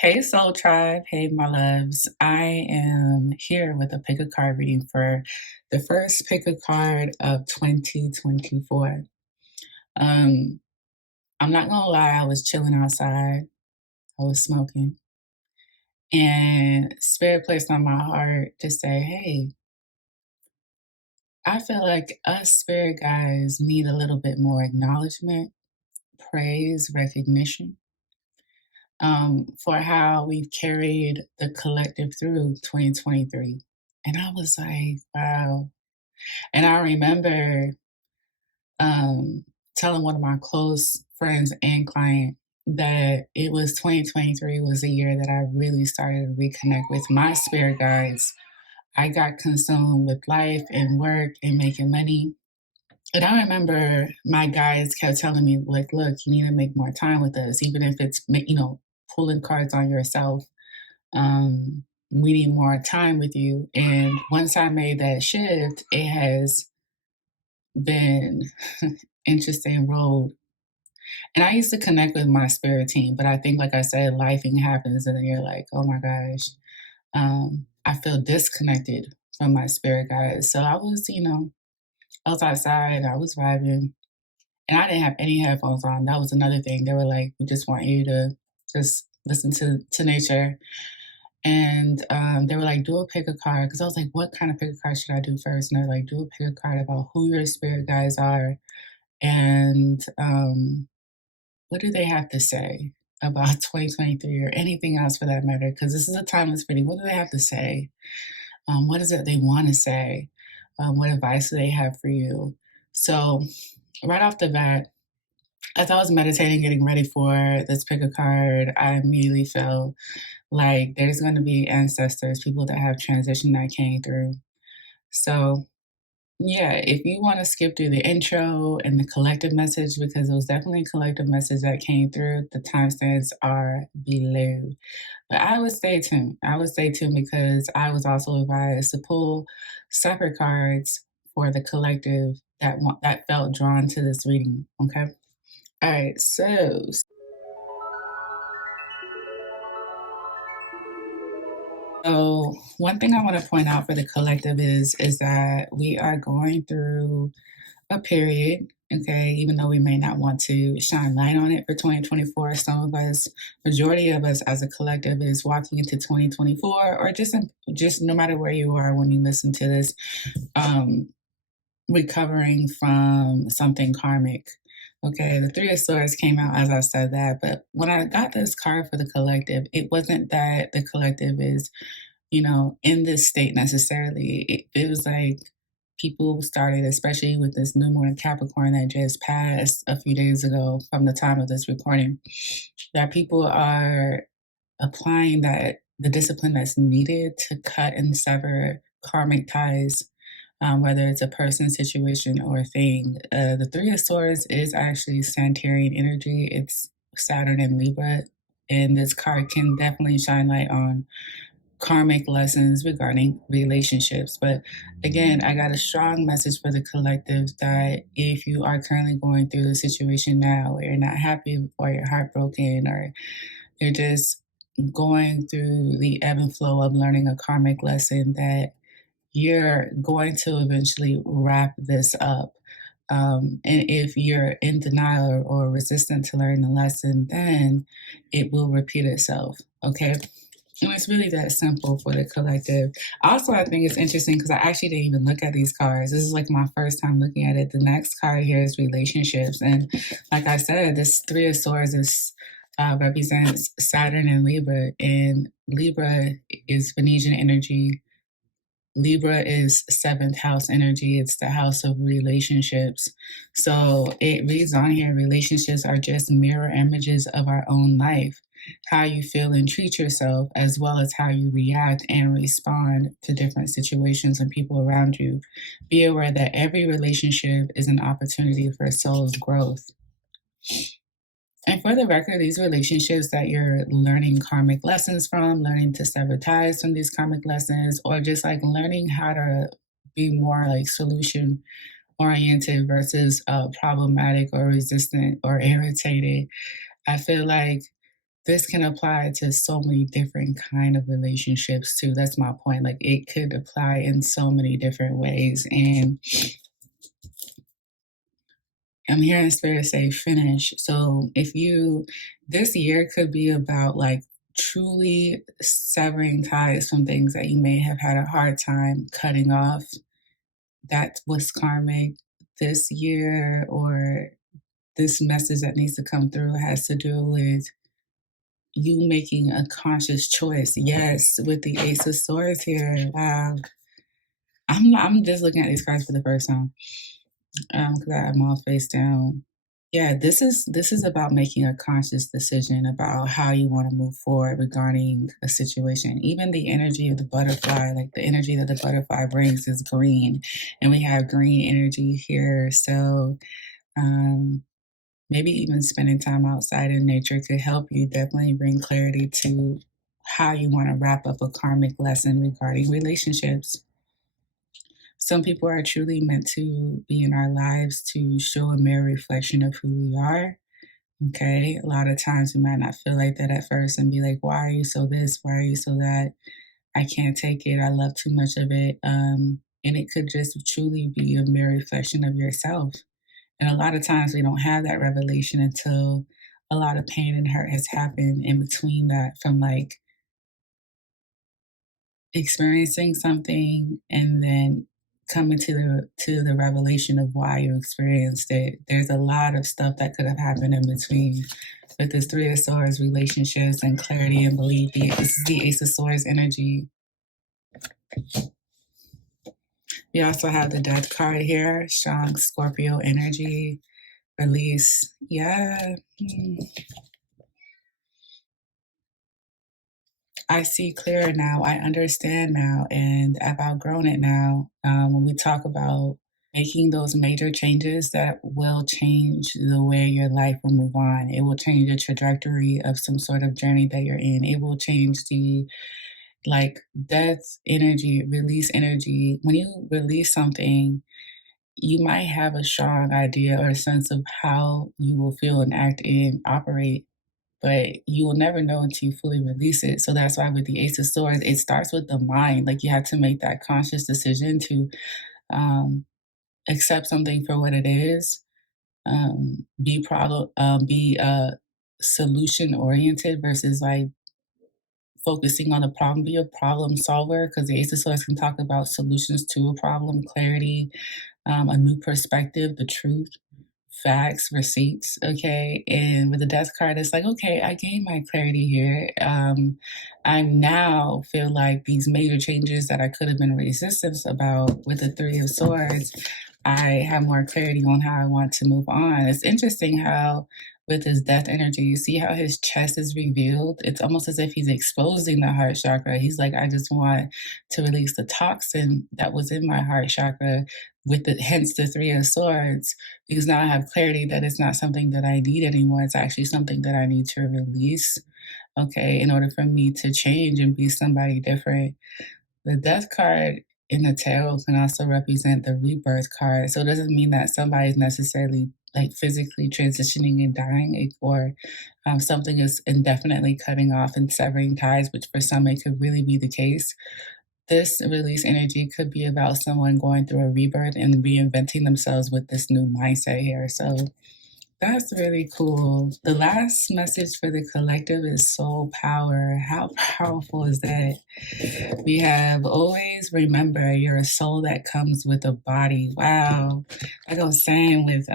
Hey, Soul Tribe. Hey, my loves. I am here with a pick a card reading for the first pick a card of 2024. Um, I'm not gonna lie, I was chilling outside, I was smoking, and Spirit placed on my heart to say, hey, I feel like us spirit guys need a little bit more acknowledgement, praise, recognition. For how we've carried the collective through 2023. And I was like, wow. And I remember um, telling one of my close friends and client that it was 2023 was a year that I really started to reconnect with my spirit guides. I got consumed with life and work and making money. And I remember my guides kept telling me, like, look, you need to make more time with us, even if it's, pulling cards on yourself. We need more time with you. And once I made that shift, it has been interesting road. And I used to connect with my spirit team, but I think, like I said, lifing happens, and then you're like, oh my gosh, I feel disconnected from my spirit guides. So I was outside, I was vibing, and I didn't have any headphones on. That was another thing. They were like, we just want you to just listen to nature. And they were like, do a pick a card. Because I was like, what kind of pick a card should I do first? And they're like, do a pick a card about who your spirit guides are and what do they have to say about 2023 or anything else for that matter? Because this is a timeless reading. What do they have to say? What is it they want to say? What advice do they have for you? So, right off the bat, as I was meditating, getting ready for this pick a card, I immediately felt like there's going to be ancestors, people that have transition that came through. So, yeah, if you want to skip through the intro and the collective message, because it was definitely a collective message that came through, the timestamps are below. But I would stay tuned. I would stay tuned because I was also advised to pull separate cards for the collective that felt drawn to this reading. Okay. All right. So one thing I want to point out for the collective is that we are going through a period, okay, even though we may not want to shine light on it for 2024. Some of us, majority of us as a collective, is walking into 2024, or just no matter where you are when you listen to this, um, recovering from something karmic. Okay, the Three of Swords came out as I said that, but when I got this card for the collective, it wasn't that the collective is, in this state necessarily. It was like people started, especially with this new moon in Capricorn that just passed a few days ago from the time of this recording, that people are applying the discipline that's needed to cut and sever karmic ties, whether it's a person, situation, or thing. The Three of Swords is actually Sagittarian energy. It's Saturn and Libra, and this card can definitely shine light on karmic lessons regarding relationships. But again, I got a strong message for the collective that if you are currently going through the situation now where you're not happy or you're heartbroken or you're just going through the ebb and flow of learning a karmic lesson, that you're going to eventually wrap this up. And if you're in denial or resistant to learn the lesson, then it will repeat itself. Okay. And it's really that simple for the collective. Also, I think it's interesting because I actually didn't even look at these cards. This is like my first time looking at it. The next card here is relationships. And like I said, this Three of Swords represents Saturn and Libra. And Libra is Venusian energy. Libra is seventh house energy. It's the house of relationships. So it reads on here, relationships are just mirror images of our own life. How you feel and treat yourself, as well as how you react and respond to different situations and people around you. Be aware that every relationship is an opportunity for soul's growth. And for the record, these relationships that you're learning karmic lessons from, learning to sever ties from these karmic lessons, or just like learning how to be more like solution oriented versus problematic or resistant or irritated, I feel like this can apply to so many different kind of relationships too. That's my point. Like it could apply in so many different ways. And I'm hearing spirit say finish. So if you, this year could be about like truly severing ties from things that you may have had a hard time cutting off. That was karmic this year, or this message that needs to come through has to do with you making a conscious choice. Yes, with the Ace of Swords here. I'm just looking at these cards for the first time because I'm all face down. Yeah, this is about making a conscious decision about how you want to move forward regarding a situation. Even the energy of the butterfly, like the energy that the butterfly brings is green, and we have green energy here. So maybe even spending time outside in nature could help you definitely bring clarity to how you want to wrap up a karmic lesson regarding relationships. Some people are truly meant to be in our lives to show a mirror reflection of who we are. Okay. A lot of times we might not feel like that at first and be like, why are you so this? Why are you so that? I can't take it. I love too much of it. And it could just truly be a mirror reflection of yourself. And a lot of times we don't have that revelation until a lot of pain and hurt has happened in between that, from like experiencing something and then coming to the revelation of why you experienced it. There's a lot of stuff that could have happened in between. With this Three of Swords, relationships and clarity and belief. This is the Ace of Swords energy. We also have the Death card here, strong Scorpio energy, release. Yeah. I see clearer now. I understand now, and I've outgrown it now. When we talk about making those major changes that will change the way your life will move on, it will change the trajectory of some sort of journey that you're in. It will change the like death energy, release energy. When you release something, you might have a strong idea or a sense of how you will feel and act and operate, but you will never know until you fully release it. So that's why with the Ace of Swords, it starts with the mind. Like you have to make that conscious decision to accept something for what it is, be solution oriented versus like focusing on the problem. Be a problem solver, because the Ace of Swords can talk about solutions to a problem, clarity, a new perspective, the truth, facts, receipts. Okay. And with the Death card, it's like, okay, I gained my clarity here. I now feel like these major changes that I could have been resistant about with the Three of Swords, I have more clarity on how I want to move on. It's interesting how with his death energy, you see how his chest is revealed. It's almost as if he's exposing the heart chakra. He's like, I just want to release the toxin that was in my heart chakra, with the hence the Three of Swords, because now I have clarity that it's not something that I need anymore. It's actually something that I need to release, okay, in order for me to change and be somebody different. The Death card in the tarot can also represent the rebirth card. So it doesn't mean that somebody's necessarily like physically transitioning and dying, or something is indefinitely cutting off and severing ties, which for some it could really be the case. This release energy could be about someone going through a rebirth and reinventing themselves with this new mindset here. So that's really cool. The last message for the collective is soul power. How powerful is that? We have always remember you're a soul that comes with a body. Wow. Like I was saying with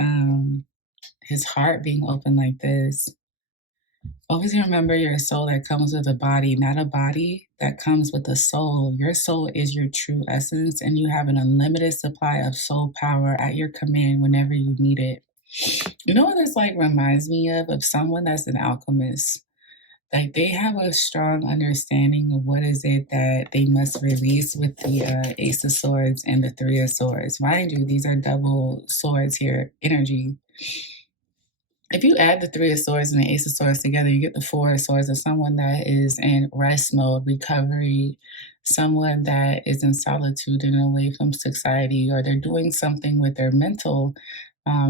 his heart being open like this. Always remember you're a soul that comes with a body, not a body that comes with a soul. Your soul is your true essence, and you have an unlimited supply of soul power at your command whenever you need it. You know what this like reminds me of someone that's an alchemist. Like they have a strong understanding of what is it that they must release with the Ace of Swords and the Three of Swords. Mind you, these are double swords here, energy. If you add the Three of Swords and the Ace of Swords together, you get the Four of Swords of someone that is in rest mode, recovery, someone that is in solitude and away from society, or they're doing something with their mental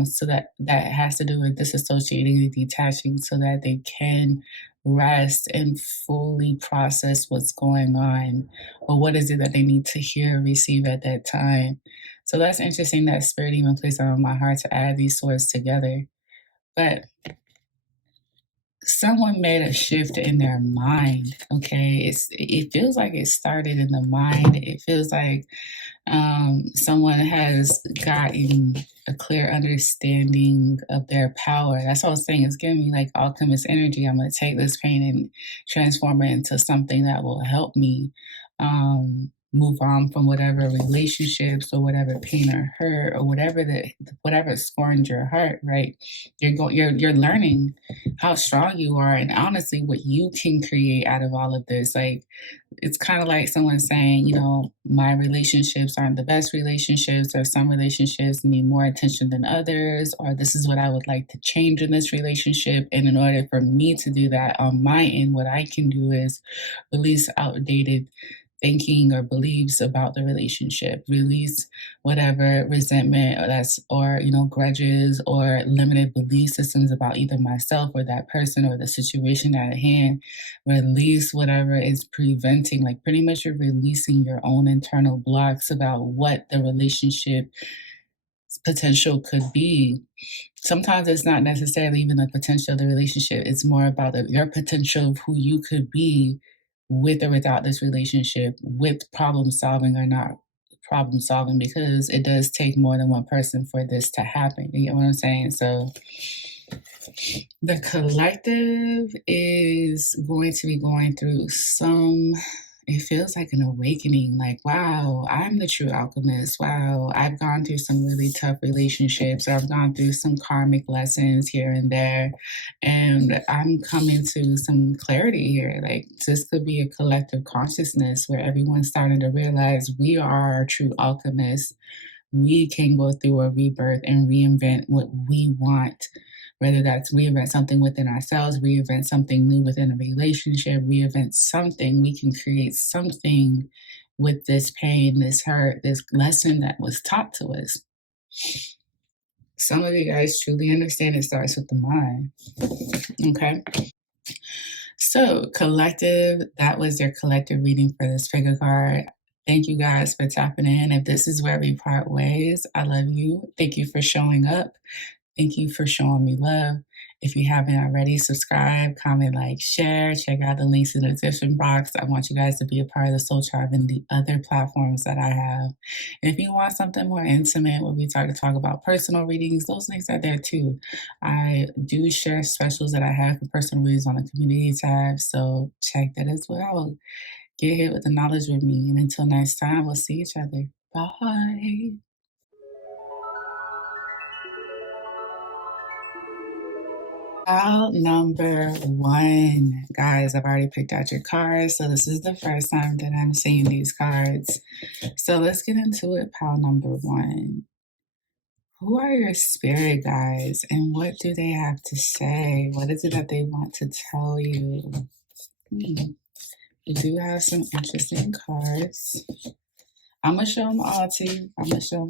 So that has to do with disassociating and detaching so that they can rest and fully process what's going on, or what is it that they need to hear or receive at that time. So that's interesting that Spirit even placed it on my heart to add these swords together. But someone made a shift in their mind. Okay, it feels like it started in the mind. It feels like someone has gotten a clear understanding of their power. That's what I was saying. It's giving me like alchemist energy. I'm going to take this pain and transform it into something that will help me move on from whatever relationships or whatever pain or hurt or whatever scorned your heart. Right? You're learning how strong you are, and honestly, what you can create out of all of this. Like, it's kind of like someone saying, my relationships aren't the best relationships, or some relationships need more attention than others, or this is what I would like to change in this relationship. And in order for me to do that on my end, what I can do is release outdated thinking or beliefs about the relationship, release whatever resentment or grudges or limited belief systems about either myself or that person or the situation at hand. Release whatever is preventing, like pretty much you're releasing your own internal blocks about what the relationship potential could be. Sometimes it's not necessarily even the potential of the relationship. It's more about your potential of who you could be with or without this relationship, with problem solving or not problem solving, because it does take more than one person for this to happen. You get what I'm saying? So the collective is going to be going through it feels like an awakening. Like, wow, I'm the true alchemist. Wow, I've gone through some really tough relationships. I've gone through some karmic lessons here and there. And I'm coming to some clarity here. Like, this could be a collective consciousness where everyone's starting to realize we are our true alchemists. We can go through a rebirth and reinvent what we want, whether that's reinvent something within ourselves, reinvent something new within a relationship, reinvent something. We can create something with this pain, this hurt, this lesson that was taught to us. Some of you guys truly understand it starts with the mind. Okay. So, collective, that was your collective reading for this figure card. Thank you guys for tapping in. If this is where we part ways, I love you. Thank you for showing up. Thank you for showing me love. If you haven't already, subscribe, comment, like, share. Check out the links in the description box. I want you guys to be a part of the Soul Tribe and the other platforms that I have. And if you want something more intimate, where we start to talk about personal readings, those links are there too. I do share specials that I have for personal readings on the community tab, so check that as well. Get hit with the knowledge with me. And until next time, we'll see each other. Bye. Pile number one. Guys, I've already picked out your cards, so this is the first time that I'm seeing these cards. So let's get into it. Pile number one. Who are your spirit guides, and what do they have to say? What is it that they want to tell you? We do have some interesting cards. I'm going to show them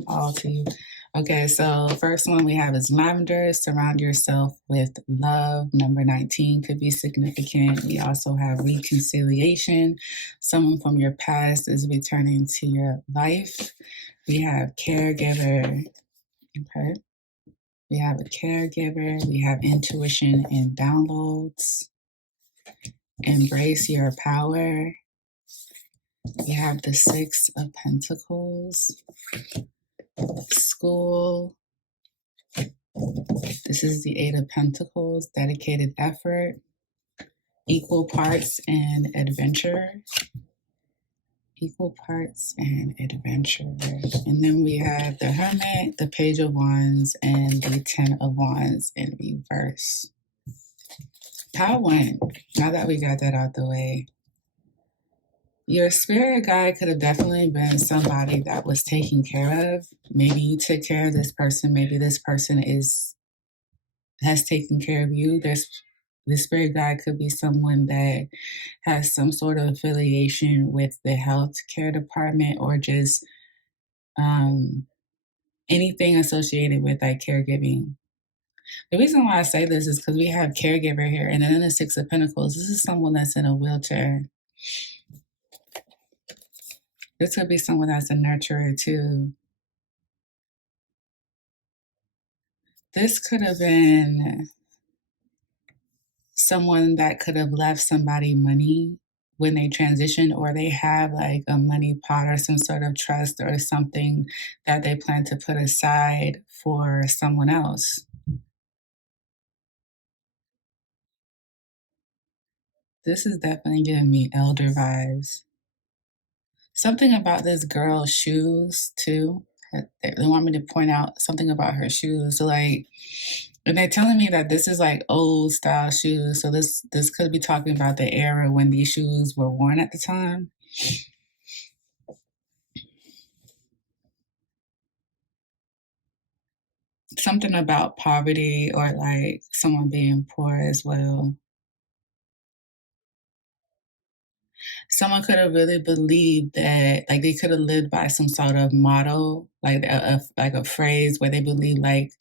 all to you. Okay, so first one we have is lavender. Surround yourself with love. Number 19 could be significant. We also have reconciliation. Someone from your past is returning to your life. We have caregiver. Okay. We have a caregiver. We have intuition and downloads. Embrace your power. We have the Six of Pentacles. School. This is the Eight of Pentacles. Dedicated effort. Equal parts and adventure. Equal parts and adventure. And then we have the Hermit, the Page of Wands, and the Ten of Wands in reverse. Pile one. Now that we got that out the way, your spirit guide could have definitely been somebody that was taken care of. Maybe you took care of this person. Maybe this person has taken care of you. The spirit guide could be someone that has some sort of affiliation with the healthcare department, or just anything associated with like caregiving. The reason why I say this is because we have caregiver here, and then in the Six of Pentacles, this is someone that's in a wheelchair. This could be someone that's a nurturer too. This could have been someone that could have left somebody money when they transition, or they have like a money pot or some sort of trust or something that they plan to put aside for someone else. This is definitely giving me elder vibes. Something about this girl's shoes too. They want me to point out something about her shoes. So like, and they're telling me that this is like old style shoes. So this could be talking about the era when these shoes were worn at the time. Something about poverty or like someone being poor as well. Someone could have really believed that like they could have lived by some sort of motto, like like a phrase where they believe like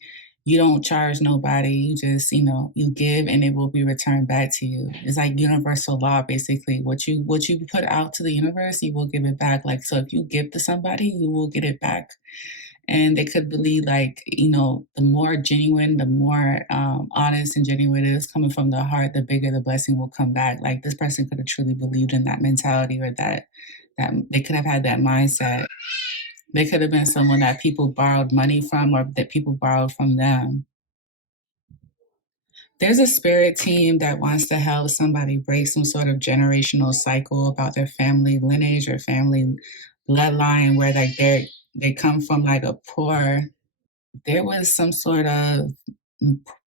you don't charge nobody, you just you give and it will be returned back to you. It's like universal law basically. What you put out to the universe, you will give it back. Like so if you give to somebody, you will get it back. And they could believe like the more genuine, the more honest and genuine it is coming from the heart, the bigger the blessing will come back. Like this person could have truly believed in that mentality, or that they could have had that mindset. They could have been someone that people borrowed money from, or that people borrowed from them. There's a spirit team that wants to help somebody break some sort of generational cycle about their family lineage or family bloodline, where like they come from like a poor, there was some sort of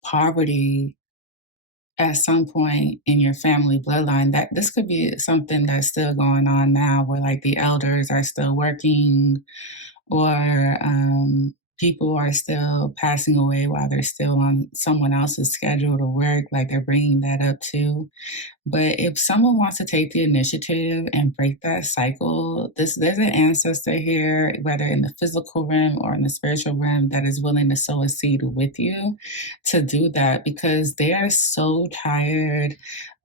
poverty at some point in your family bloodline. That this could be something that's still going on now, where like the elders are still working, or people are still passing away while they're still on someone else's schedule to work. Like they're bringing that up too. But if someone wants to take the initiative and break that cycle, there's an ancestor here, whether in the physical realm or in the spiritual realm, that is willing to sow a seed with you to do that, because they are so tired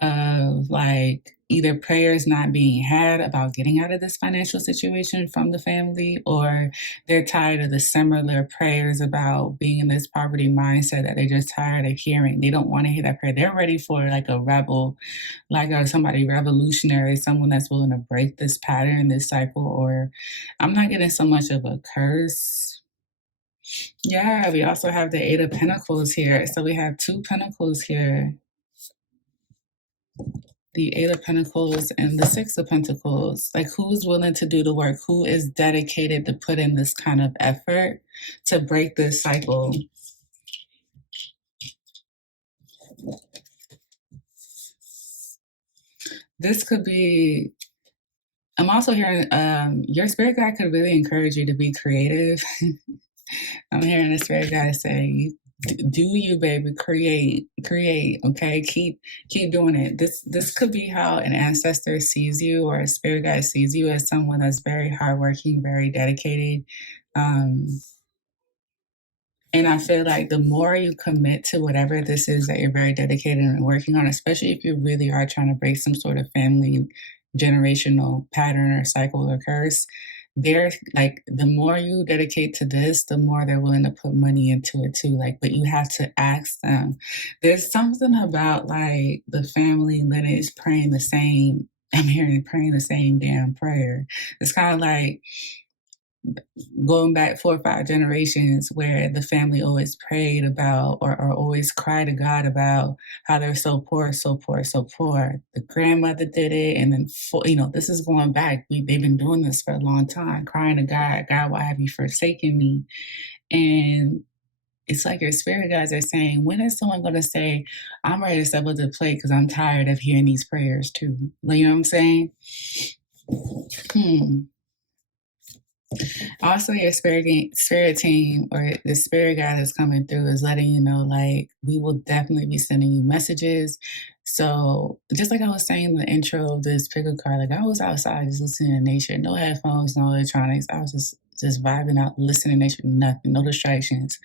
of like either prayers not being had about getting out of this financial situation from the family, or they're tired of the similar prayers about being in this poverty mindset that they're just tired of hearing. They don't want to hear that prayer. They're ready for like a rebel, like somebody revolutionary, someone that's willing to break this pattern, this cycle. Or I'm not getting so much of a curse. Yeah, we also have the Eight of Pentacles here. So we have two Pentacles here. The Eight of Pentacles and the Six of Pentacles. Like, who's willing to do the work? Who is dedicated to put in this kind of effort to break this cycle? This could be, I'm also hearing your spirit guide could really encourage you to be creative. I'm hearing the spirit guide say, do you, baby, create, okay? Keep doing it. This could be how an ancestor sees you, or a spirit guide sees you, as someone that's very hardworking, very dedicated. And I feel like the more you commit to whatever this is that you're very dedicated and working on, especially if you really are trying to break some sort of family generational pattern or cycle or curse, they're like, the more you dedicate to this, the more they're willing to put money into it too. Like, but you have to ask them. There's something about like the family lineage praying the same. I'm hearing praying the same damn prayer. It's kind of like going back 4 or 5 generations, where the family always prayed about, or always cried to God about how they're so poor, so poor, so poor. The grandmother did it, and then this is going back. They've been doing this for a long time, crying to God, God, why have you forsaken me? And it's like your spirit guides are saying, when is someone going to say, I'm ready to step up to the plate because I'm tired of hearing these prayers too? You know what I'm saying? Also, your spirit team, or the spirit guide that's coming through, is letting you know, like, we will definitely be sending you messages. So just like I was saying in the intro of this picker card, like I was outside just listening to nature, no headphones, no electronics. I was just just vibing out, listening to nothing, no distractions.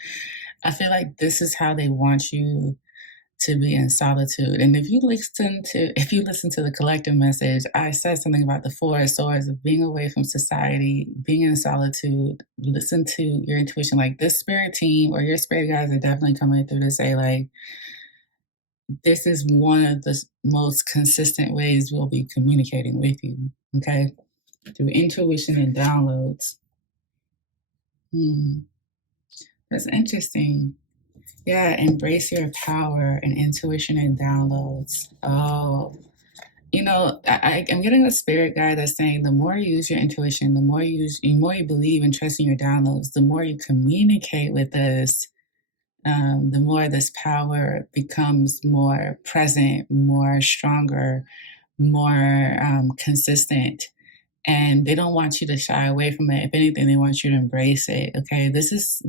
I feel like this is how they want you to be in solitude. And if you listen to the collective message, I said something about the four swords of being away from society, being in solitude. Listen to your intuition. Like, this spirit team or your spirit guides are definitely coming through to say, like, this is one of the most consistent ways we'll be communicating with you. Okay, through intuition and downloads. That's interesting. Yeah, embrace your power and intuition and downloads. Oh, I'm getting a spirit guide that's saying the more you use your intuition, the more you believe and trust in your downloads, the more you communicate with us, the more this power becomes more present, more stronger, more consistent. And they don't want you to shy away from it. If anything, they want you to embrace it. Okay, this is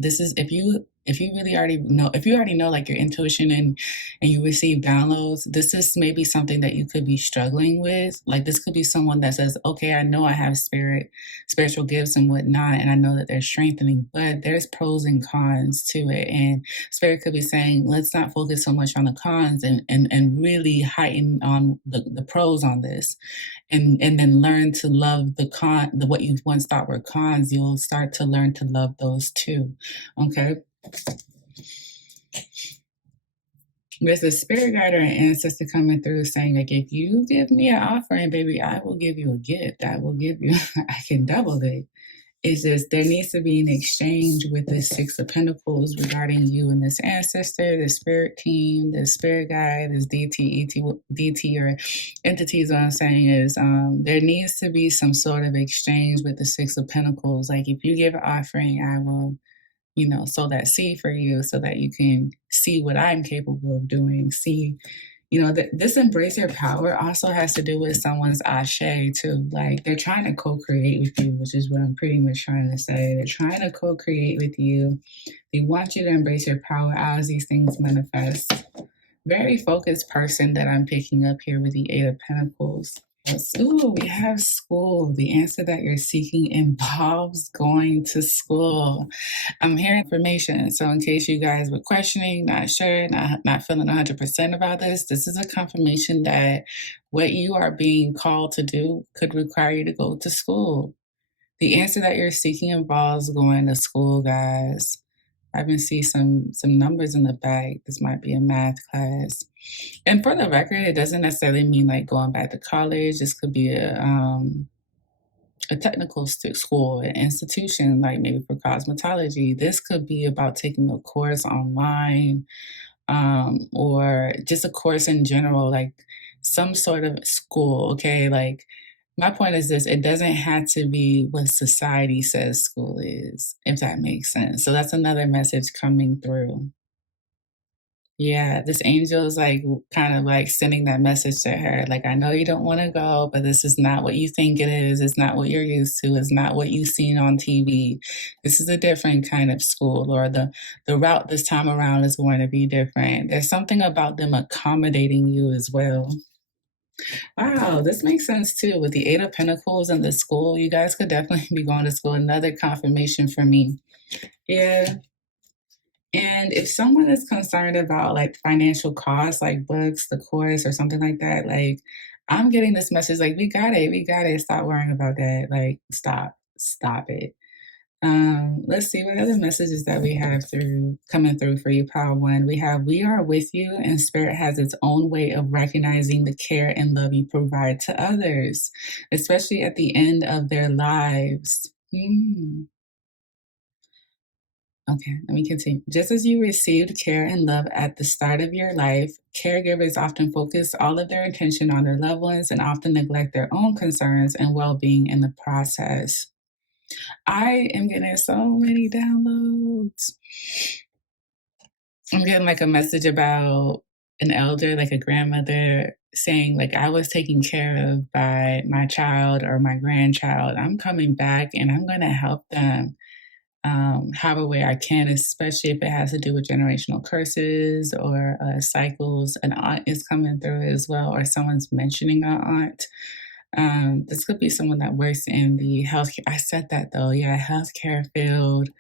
if you really already know, if you already know, like, your intuition and you receive downloads, this is maybe something that you could be struggling with. Like, this could be someone that says, okay, I know I have spiritual gifts and whatnot, and I know that they're strengthening, but there's pros and cons to it. And spirit could be saying, let's not focus so much on the cons and really heighten on the pros on this, and then learn to love what you once thought were cons. You'll start to learn to love those too. Okay. There's a spirit guide or an ancestor coming through saying, like, if you give me an offering, baby, I will give you a gift. I will give you, I can double it. It's just there needs to be an exchange with the Six of Pentacles regarding you and this ancestor, the spirit team, the spirit guide, this DT or entities. What I'm saying is there needs to be some sort of exchange with the Six of Pentacles. Like, if you give an offering, I will, sow that seed for you so that you can see what I'm capable of doing. See, this embrace your power also has to do with someone's ashe too. Like, they're trying to co-create with you, which is what I'm pretty much trying to say. They're trying to co-create with you. They want you to embrace your power as these things manifest. Very focused person that I'm picking up here with the Eight of Pentacles. Ooh, we have school. The answer that you're seeking involves going to school. I'm hearing information. So in case you guys were questioning, not sure, not feeling 100% about this is a confirmation that what you are being called to do could require you to go to school. The answer that you're seeking involves going to school, guys. I've been seeing some numbers in the back. This might be a math class. And for the record, it doesn't necessarily mean like going back to college. This could be a technical school, an institution, like maybe for cosmetology. This could be about taking a course online, or just a course in general, like some sort of school. Okay, like, my point is this: it doesn't have to be what society says school is, if that makes sense. So that's another message coming through. Yeah, this angel is like kind of like sending that message to her. Like, I know you don't want to go, but this is not what you think it is. It's not what you're used to. It's not what you've seen on TV. This is a different kind of school, or the route this time around is going to be different. There's something about them accommodating you as well. Wow, this makes sense too. With the Eight of Pentacles and the school, you guys could definitely be going to school. Another confirmation for me. Yeah. And if someone is concerned about like financial costs, like books, the course, or something like that, like, I'm getting this message, like, we got it. Stop worrying about that. Like, stop it. Let's see what other messages that we have coming through for you, Power One. We are with you, and Spirit has its own way of recognizing the care and love you provide to others, especially at the end of their lives. Okay, let me continue. Just as you received care and love at the start of your life, caregivers often focus all of their attention on their loved ones and often neglect their own concerns and well-being in the process. I am getting so many downloads. I'm getting like a message about an elder, like a grandmother, saying, like, I was taken care of by my child or my grandchild. I'm coming back and I'm going to help them however way I can, especially if it has to do with generational curses or cycles. An aunt is coming through as well, or someone's mentioning an aunt. This could be someone that works in the healthcare. I said that though, yeah, healthcare field,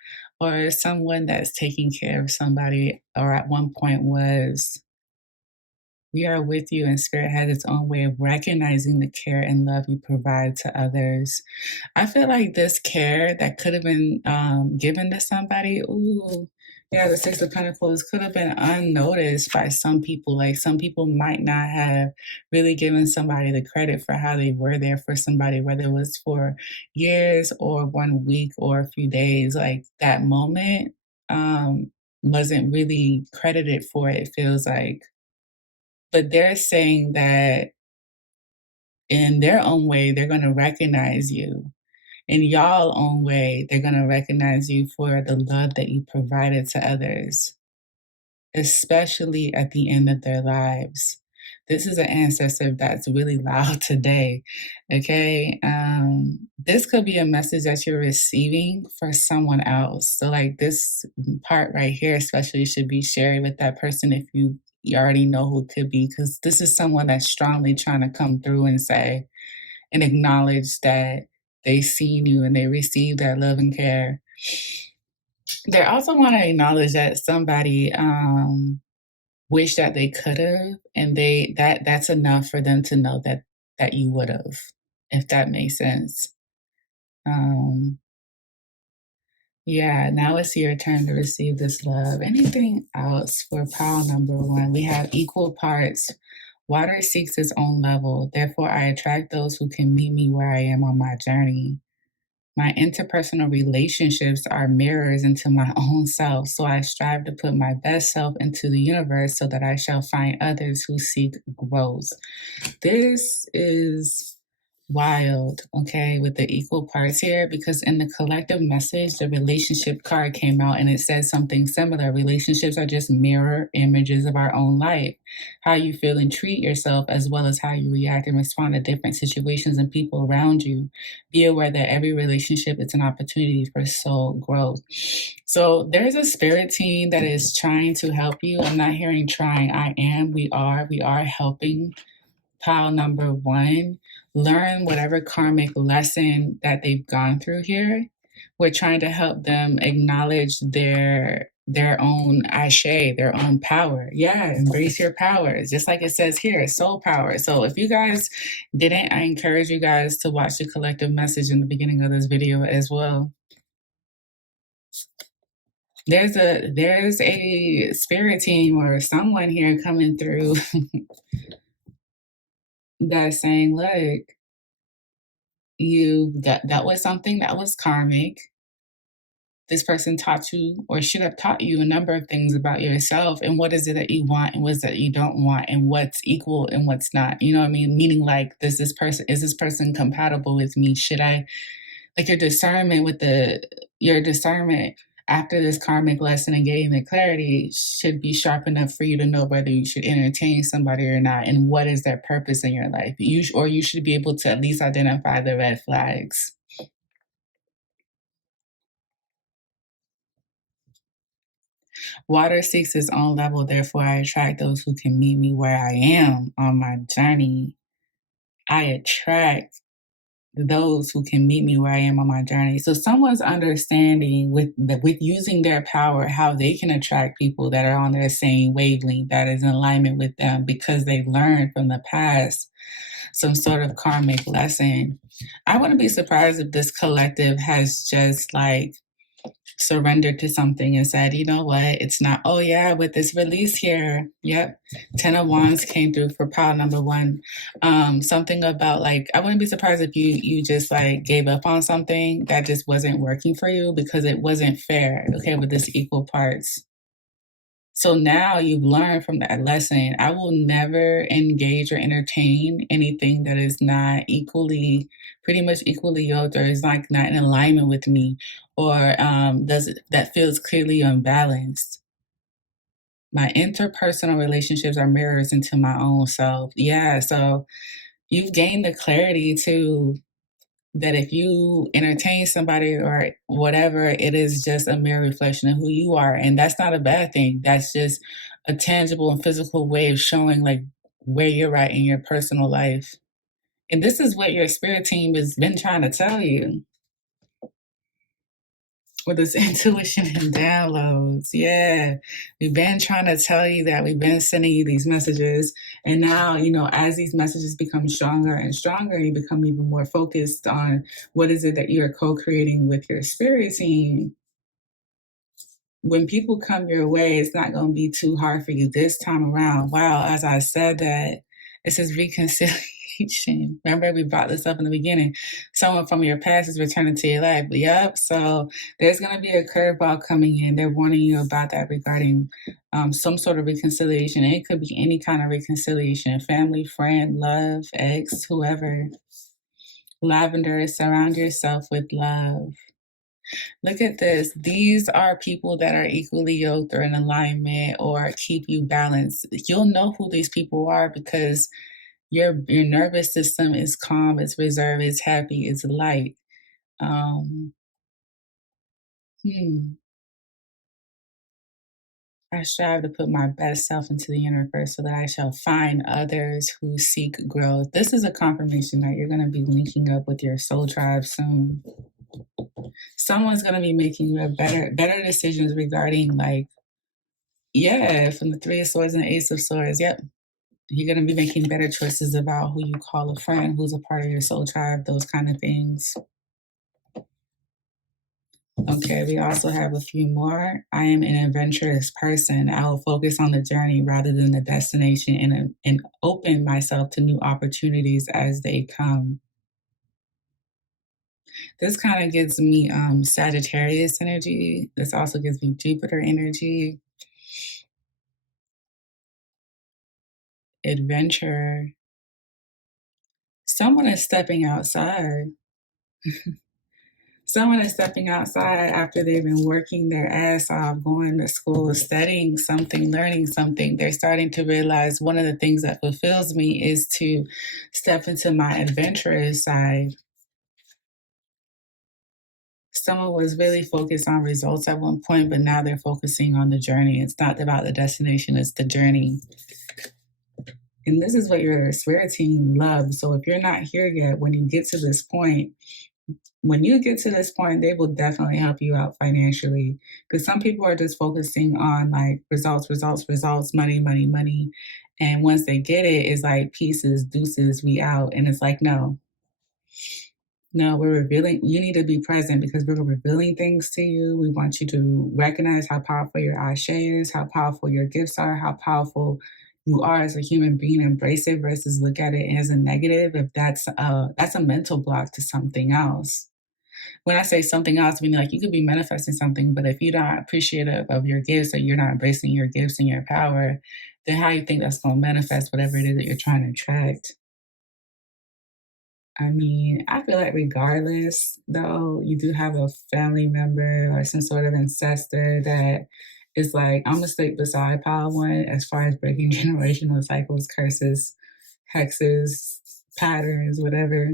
or someone that's taking care of somebody, or at one point was. We are with you, and Spirit has its own way of recognizing the care and love you provide to others. I feel like this care that could have been given to somebody, ooh, yeah, the Six of Pentacles could have been unnoticed by some people. Like some people might not have really given somebody the credit for how they were there for somebody, whether it was for years or 1 week or a few days. Like that moment wasn't really credited for it, feels like. But they're saying that in their own way, they're going to recognize you. In y'all own way, they're going to recognize you for the love that you provided to others, especially at the end of their lives. This is an ancestor that's really loud today. Okay. This could be a message that you're receiving for someone else. So, like, this part right here, especially, should be shared with that person if you already know who it could be, because this is someone that's strongly trying to come through and say and acknowledge that they seen you and they received that love and care. They also want to acknowledge that somebody wish that they could have, and that's enough for them to know that you would have, if that makes sense. Yeah, now it's your turn to receive this love. Anything else for pile number one? We have equal parts. Water seeks its own level. Therefore, I attract those who can meet me where I am on my journey. My interpersonal relationships are mirrors into my own self, so I strive to put my best self into the universe so that I shall find others who seek growth. This is wild, okay, with the equal parts here, because in the collective message, the relationship card came out and it says something similar. Relationships are just mirror images of our own life. How you feel and treat yourself, as well as how you react and respond to different situations and people around you. Be aware that every relationship is an opportunity for soul growth. So there's a spirit team that is trying to help you. I'm not hearing trying. We are helping pile number one learn whatever karmic lesson that they've gone through here. We're trying to help them acknowledge their own ashe, their own power. Yeah, embrace your powers, just like it says here, soul power. So if you guys didn't, I encourage you guys to watch the collective message in the beginning of this video as well. There's a spirit team or someone here coming through that's saying, look, that was something that was karmic. This person taught you or should have taught you a number of things about yourself, and what is it that you want and what is it that you don't want, and what's equal and what's not. You know what I mean? Meaning, like, is this person compatible with me? Should I, like, your discernment after this karmic lesson and getting the clarity should be sharp enough for you to know whether you should entertain somebody or not, and what is their purpose in your life. You should be able to at least identify the red flags. Water seeks its own level, therefore I attract those who can meet me where I am on my journey. I attract those who can meet me where I am on my journey. So someone's understanding with using their power, how they can attract people that are on their same wavelength, that is in alignment with them, because they learned from the past some sort of karmic lesson. I wouldn't be surprised if this collective has just like surrendered to something and said, you know what, it's not, oh yeah, with this release here, yep, 10 of Wands came through for pile number one. Something about, like, I wouldn't be surprised if you just like gave up on something that just wasn't working for you because it wasn't fair, okay, with this equal parts. So now you've learned from that lesson. I will never engage or entertain anything that is not pretty much equally yoked, or is like not in alignment with me, or that feels clearly unbalanced. My interpersonal relationships are mirrors into my own self. Yeah, so you've gained the clarity to that if you entertain somebody or whatever, it is just a mere reflection of who you are. And that's not a bad thing. That's just a tangible and physical way of showing like where you're at in your personal life. And this is what your spirit team has been trying to tell you with this intuition and downloads. Yeah, we've been trying to tell you that. We've been sending you these messages. And now, as these messages become stronger and stronger, you become even more focused on what is it that you're co-creating with your spirit team. When people come your way, it's not going to be too hard for you this time around. Wow, as I said that, it says reconciliation. Remember, we brought this up in the beginning. Someone from your past is returning to your life. Yep. So there's going to be a curveball coming in. They're warning you about that regarding some sort of reconciliation. And it could be any kind of reconciliation: family, friend, love, ex, whoever. Lavender, surround yourself with love. Look at this. These are people that are equally yoked or in alignment or keep you balanced. You'll know who these people are because your nervous system is calm, it's reserved, it's happy, it's light. Um, hmm. I strive to put my best self into the universe so that I shall find others who seek growth. This is a confirmation that you're going to be linking up with your soul tribe soon. Someone's going to be making better decisions regarding, from the Three of Swords and the Ace of Swords. Yep. You're going to be making better choices about who you call a friend, who's a part of your soul tribe, those kind of things. Okay, we also have a few more. I am an adventurous person. I will focus on the journey rather than the destination and open myself to new opportunities as they come. This kind of gives me Sagittarius energy. This also gives me Jupiter energy. Adventure. Someone is stepping outside. Someone is stepping outside after they've been working their ass off, going to school, studying something, learning something. They're starting to realize one of the things that fulfills me is to step into my adventurous side. Someone was really focused on results at one point, but now they're focusing on the journey. It's not about the destination, it's the journey. And this is what your spirit team loves. So if you're not here yet, when you get to this point, they will definitely help you out financially. Because some people are just focusing on results, money, money, money. And once they get it, it's like pieces, deuces, we out. And it's like, no, we're revealing. You need to be present because we're revealing things to you. We want you to recognize how powerful your ashe is, how powerful your gifts are, how powerful you are as a human being. Embrace it versus look at it as a negative. If that's a mental block to something else. When I say something else, I mean, you could be manifesting something, but if you're not appreciative of your gifts or you're not embracing your gifts and your power, then how you think that's going to manifest whatever it is that you're trying to attract? I mean, I feel like regardless, though, you do have a family member or some sort of ancestor that is like, I'm going to stick beside Pile One as far as breaking generational cycles, curses, hexes, patterns, whatever.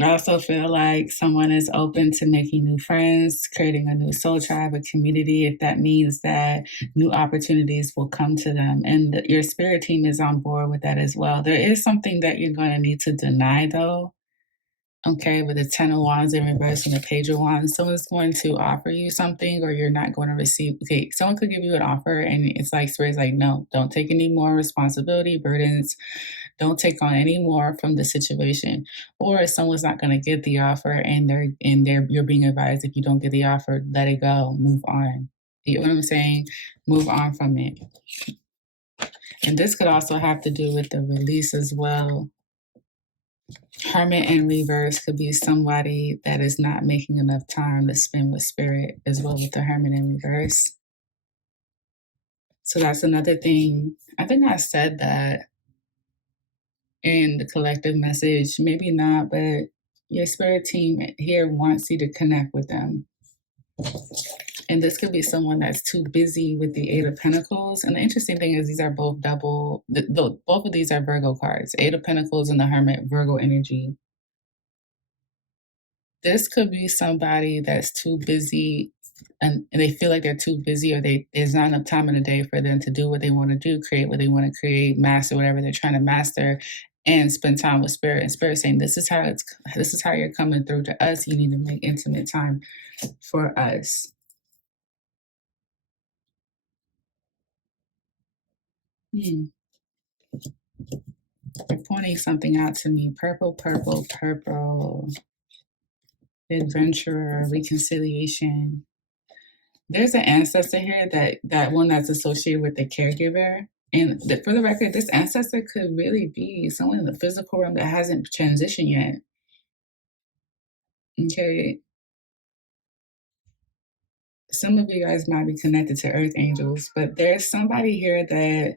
I also feel like someone is open to making new friends, creating a new soul tribe, a community, if that means that new opportunities will come to them. And your spirit team is on board with that as well. There is something that you're going to need to deny, though. Okay, with the 10 of Wands in reverse and the Page of Wands, someone's going to offer you something or you're not going to receive. Okay, someone could give you an offer and it's like, Spirit's like, no, don't take any more responsibility, burdens. Don't take on any more from the situation. Or if someone's not going to get the offer and you're being advised, if you don't get the offer, let it go, move on. You know what I'm saying? Move on from it. And this could also have to do with the release as well. Hermit in reverse could be somebody that is not making enough time to spend with spirit as well with the Hermit in reverse. So that's another thing. I think I said that in the collective message. Maybe not, but your spirit team here wants you to connect with them. And this could be someone that's too busy with the Eight of Pentacles. And the interesting thing is these are both both of these are Virgo cards. Eight of Pentacles and the Hermit, Virgo energy. This could be somebody that's too busy and they feel like they're too busy, or there's not enough time in the day for them to do what they want to do, create what they want to create, master whatever they're trying to master, and spend time with spirit. And spirit saying, this is how you're coming through to us. You need to make intimate time for us. They're pointing something out to me. Purple, purple, purple. Adventurer, reconciliation. There's an ancestor here, that one that's associated with the caregiver. And for the record, this ancestor could really be someone in the physical realm that hasn't transitioned yet. Okay. Some of you guys might be connected to earth angels, but there's somebody here that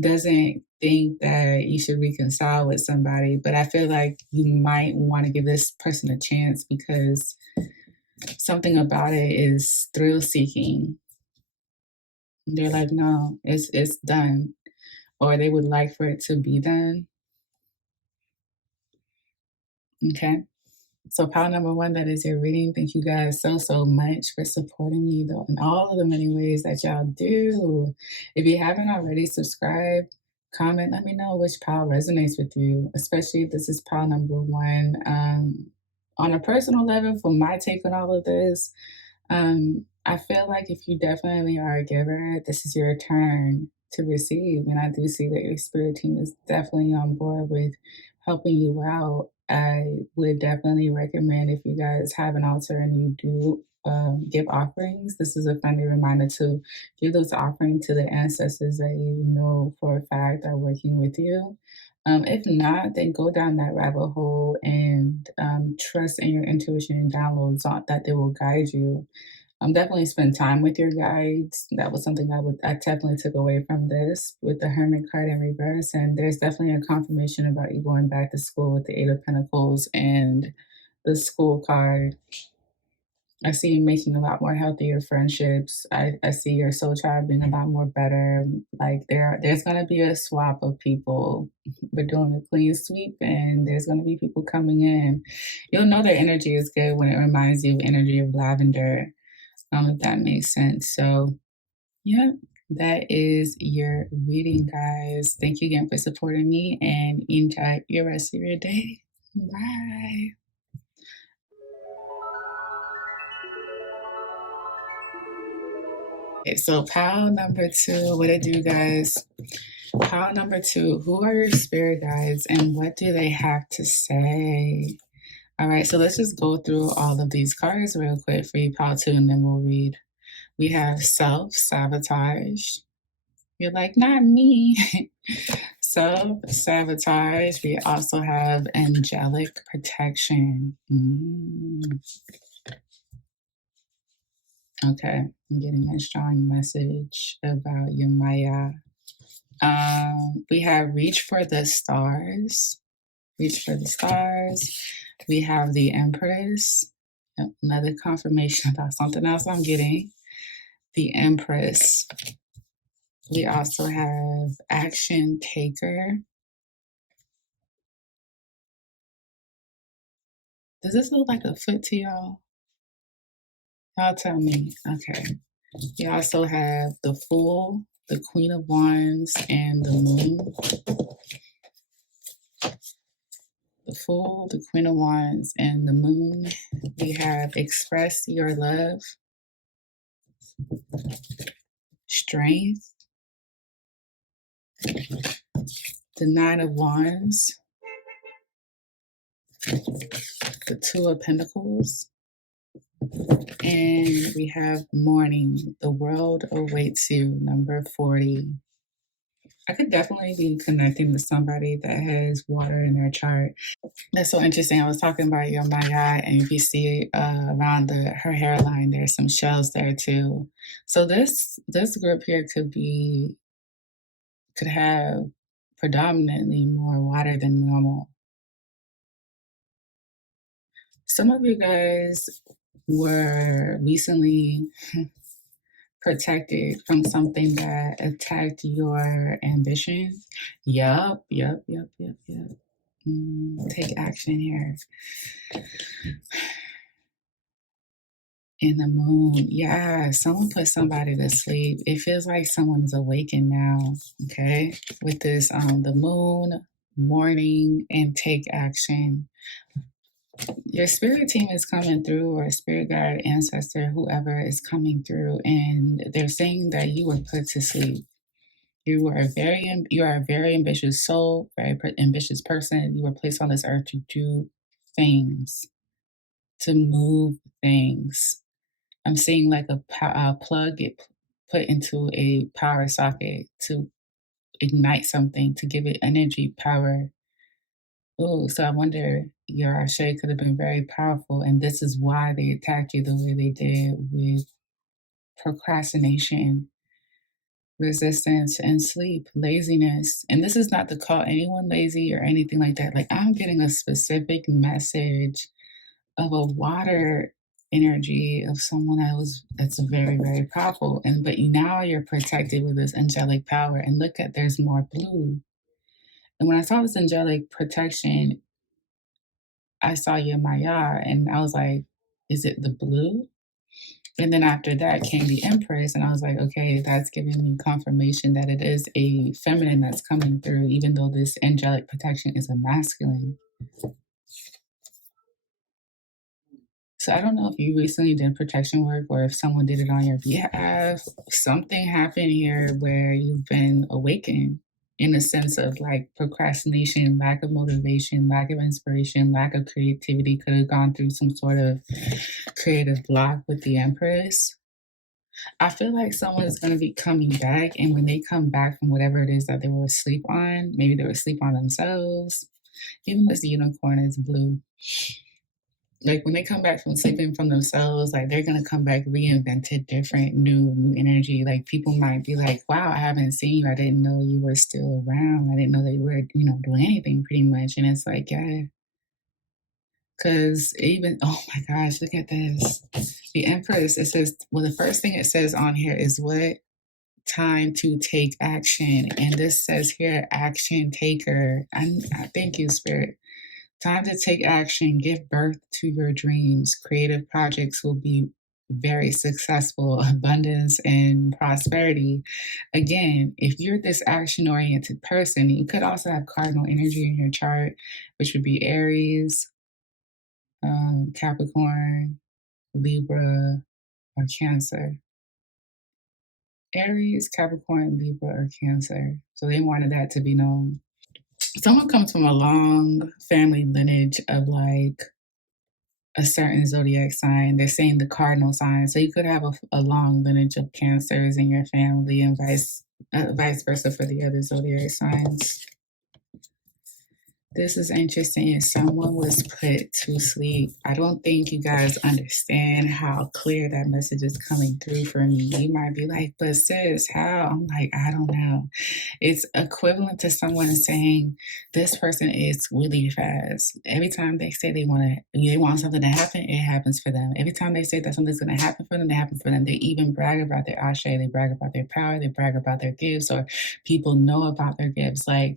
doesn't think that you should reconcile with somebody, but I feel like you might want to give this person a chance because something about it is thrill seeking. They're like, no, it's done, or they would like for it to be done. Okay. So pile number one, that is your reading. Thank you guys so much for supporting me though in all of the many ways that y'all do. If you haven't already, subscribe, comment, let me know which pile resonates with you, especially if this is pile number one. On a personal level, for my take on all of this, I feel like if you definitely are a giver, this is your turn to receive. And I do see that your spirit team is definitely on board with helping you out. I would definitely recommend, if you guys have an altar and you do give offerings, this is a friendly reminder to give those offerings to the ancestors that you know for a fact are working with you. If not, then go down that rabbit hole and trust in your intuition and downloads that they will guide you. Definitely spend time with your guides. That was something I definitely took away from this with the Hermit card in reverse. And there's definitely a confirmation about you going back to school with the Eight of Pentacles and the school card. I see you making a lot more healthier friendships. I see your soul tribe being a lot more better. Like there's gonna be a swap of people. We're doing a clean sweep, and there's gonna be people coming in. You'll know their energy is good when it reminds you of energy of lavender, if that makes sense. So yeah, that is your reading, guys. Thank you again for supporting me, and enjoy your rest of your day. Bye. Okay, so pile number two, what it do, guys? Pile number two, who are your spirit guides and what do they have to say? All right, so let's just go through all of these cards real quick for you, pile two, and then we'll read. We have self-sabotage. You're like, not me. Self-sabotage. We also have angelic protection. Okay, I'm getting a strong message about your Maya. We have reach for the stars. Reach for the stars. We have the Empress. Another confirmation about something else I'm getting. The Empress. We also have action taker. Does this look like a foot to y'all? Y'all tell me. Okay. We also have the Fool, the Queen of Wands, and the Moon. The Fool, the Queen of Wands, and the Moon. We have express your love, strength, the Nine of Wands, the Two of Pentacles, and we have mourning. The world awaits you, number 40. I could definitely be connecting with somebody that has water in their chart. That's so interesting. I was talking about your Maya, and if you see around her hairline, there's some shells there too. So this group here could have predominantly more water than normal. Some of you guys were recently protected from something that attacked your ambition. Yup. Take action here. In the moon, yeah, someone put somebody to sleep. It feels like someone is awakened now, okay? With this, the moon, morning, and take action. Your spirit team is coming through, or spirit guide, ancestor, whoever is coming through, and they're saying that you were put to sleep. You are a very ambitious soul, very ambitious person. You were placed on this earth to do things, to move things. I'm seeing like a plug get put into a power socket to ignite something, to give it energy, power. Oh, so I wonder your Ashe could have been very powerful, and this is why they attacked you the way they did, with procrastination, resistance, and sleep, laziness. And this is not to call anyone lazy or anything like that. Like, I'm getting a specific message of a water energy of someone that's very, very powerful. And but now you're protected with this angelic power. And look at, there's more blue. And when I saw this angelic protection, I saw your Maya, and I was like, is it the blue? And then after that came the Empress, and I was like, okay, that's giving me confirmation that it is a feminine that's coming through, even though this angelic protection is a masculine. So I don't know if you recently did protection work or if someone did it on your behalf. Something happened here where you've been awakened in a sense of like procrastination, lack of motivation, lack of inspiration, lack of creativity. Could have gone through some sort of creative block with the Empress. I feel like someone's going to be coming back, and when they come back from whatever it is that they were asleep on, maybe they were asleep on themselves. Even this unicorn is blue. Like when they come back from sleeping from themselves, like they're gonna come back reinvented, different, new energy. Like people might be like, "Wow, I haven't seen you. I didn't know you were still around. I didn't know that you were, doing anything, pretty much." And it's like, yeah, because even oh my gosh, look at this. The Empress. It says, well, the first thing it says on here is what time to take action, and this says here, action taker. I thank you, Spirit. Time to take action, give birth to your dreams. Creative projects will be very successful, abundance and prosperity. Again, if you're this action oriented person, you could also have cardinal energy in your chart, which would be Aries, Capricorn, Libra, or Cancer. Aries, Capricorn, Libra, or Cancer. So they wanted that to be known. Someone comes from a long family lineage of like a certain zodiac sign. They're saying the cardinal sign. So you could have a long lineage of Cancers in your family, and vice versa for the other zodiac signs. This is interesting. Someone was put to sleep. I don't think you guys understand how clear that message is coming through for me. You might be like, but sis, how? I'm like, I don't know. It's equivalent to someone saying this person is really fast. Every time they say they want something to happen, it happens for them. Every time they say that something's going to happen for them, it happens for them. They even brag about their ashe, they brag about their power, they brag about their gifts, or people know about their gifts. Like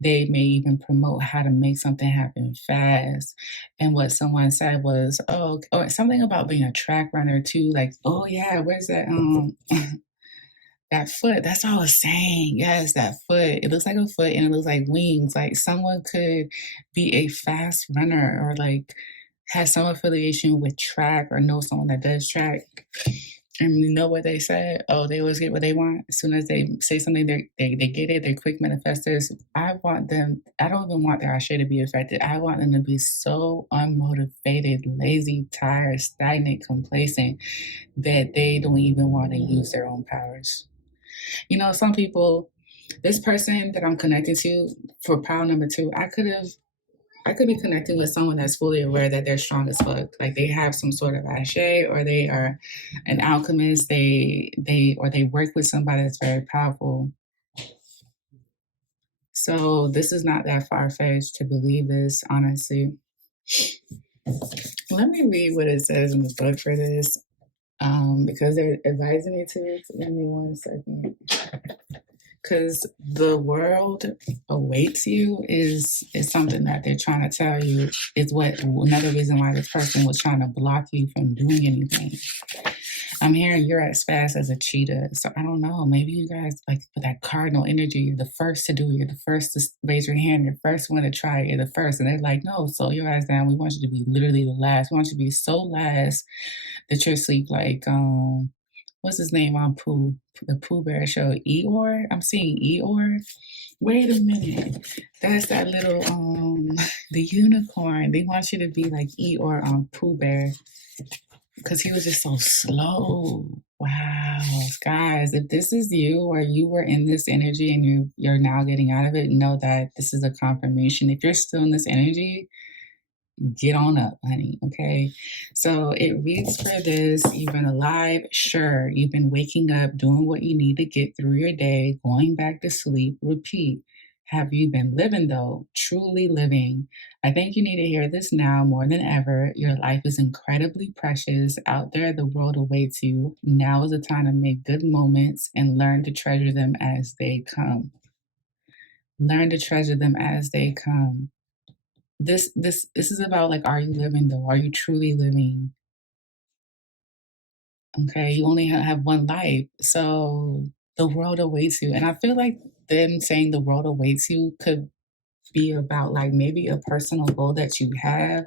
they may even promote how to make something happen fast. And what someone said was, oh, or something about being a track runner too. Like, oh yeah, where's that? That foot, that's all I was saying. Yes, that foot. It looks like a foot and it looks like wings. Like someone could be a fast runner or like has some affiliation with track or know someone that does track. And we know what they said. Oh, they always get what they want. As soon as they say something, they get it. They're quick manifestors. I want them, I don't even want their ashe to be affected. I want them to be so unmotivated, lazy, tired, stagnant, complacent that they don't even want to use their own powers. Some people, this person that I'm connected to for power number 2, I could be connecting with someone that's fully aware that they're strong as fuck. Like they have some sort of ashe, or they are an alchemist. They work with somebody that's very powerful. So this is not that far fetched to believe this, honestly. Let me read what it says in the book for this, because they're advising me to. Give me 1 second. because the world awaits you is something that they're trying to tell you is what another reason why this person was trying to block you from doing anything. I'm hearing you're as fast as a cheetah. So I don't know. Maybe you guys, like, with that cardinal energy, you're the first to do it. You're the first to raise your hand. You're the first one to try it. You're the first. And they're like, no, slow your ass down. We want you to be literally the last. We want you to be so last that you're asleep like, what's his name on the Pooh Bear show? Eeyore? I'm seeing Eeyore. Wait a minute. That's that little, the unicorn. They want you to be like Eeyore on Pooh Bear, because he was just so slow. Wow, guys, if this is you or you were in this energy and you're now getting out of it, know that this is a confirmation. If you're still in this energy, get on up, honey. Okay. So it reads for this. You've been alive. Sure. You've been waking up, doing what you need to get through your day, going back to sleep, repeat. Have you been living though? Truly living? I think you need to hear this now more than ever. Your life is incredibly precious. Out there, the world awaits you. Now is the time to make good moments and learn to treasure them as they come. Learn to treasure them as they come. This is about, like, are you living though? Are you truly living? Okay, you only have one life, so the world awaits you. And I feel like them saying the world awaits you could be about, like, maybe a personal goal that you have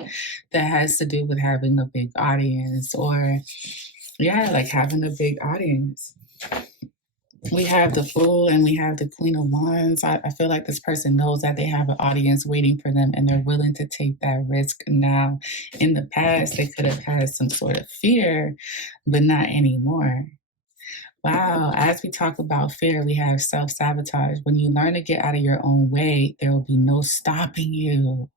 that has to do with having a big audience, or yeah, like having a big audience. We have the Fool and we have the Queen of Wands. I feel like this person knows that they have an audience waiting for them and they're willing to take that risk now. In the past, they could have had some sort of fear, but not anymore. Wow, as we talk about fear, we have self sabotage. When you learn to get out of your own way, there will be no stopping you.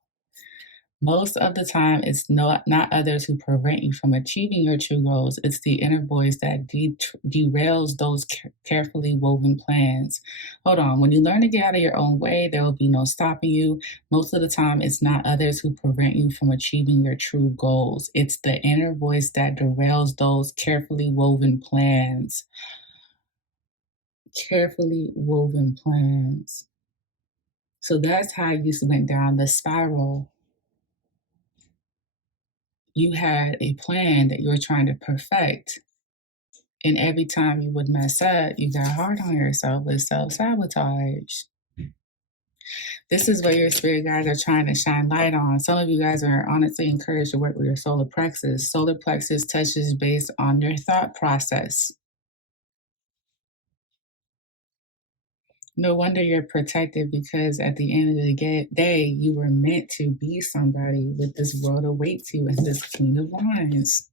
Most of the time, it's not others who prevent you from achieving your true goals. It's the inner voice that derails those carefully woven plans. Hold on. When you learn to get out of your own way, there will be no stopping you. Most of the time, it's not others who prevent you from achieving your true goals. It's the inner voice that derails those carefully woven plans. Carefully woven plans. So that's how you went down the spiral. You had a plan that you were trying to perfect. And every time you would mess up, you got hard on yourself with self sabotage. This is what your spirit guides are trying to shine light on. Some of you guys are honestly encouraged to work with your solar plexus. Solar plexus touches based on your thought process. No wonder you're protected, because at the end of the day, you were meant to be somebody. With this world awaits you and this Queen of Wands.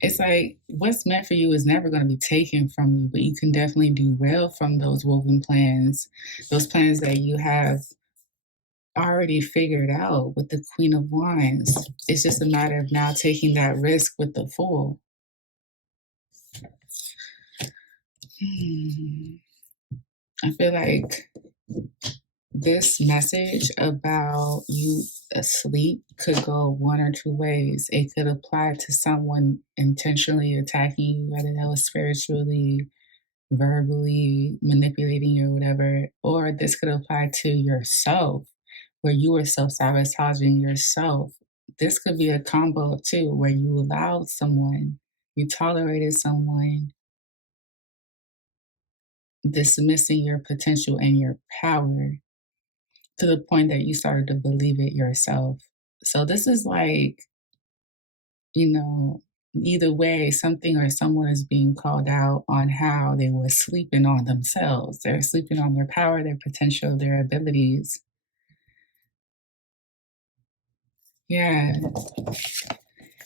It's like what's meant for you is never going to be taken from you, but you can definitely derail from those woven plans, those plans that you have already figured out with the Queen of Wands. It's just a matter of now taking that risk with the Fool. I feel like this message about you asleep could go one or two ways. It could apply to someone intentionally attacking you, whether that was spiritually, verbally manipulating you or whatever, or this could apply to yourself, where you were self-sabotaging yourself. This could be a combo of two, where you allowed someone, you tolerated someone dismissing your potential and your power to the point that you started to believe it yourself. So this is like, either way, something or someone is being called out on how they were sleeping on themselves. They're sleeping on their power, their potential, their abilities. Yeah.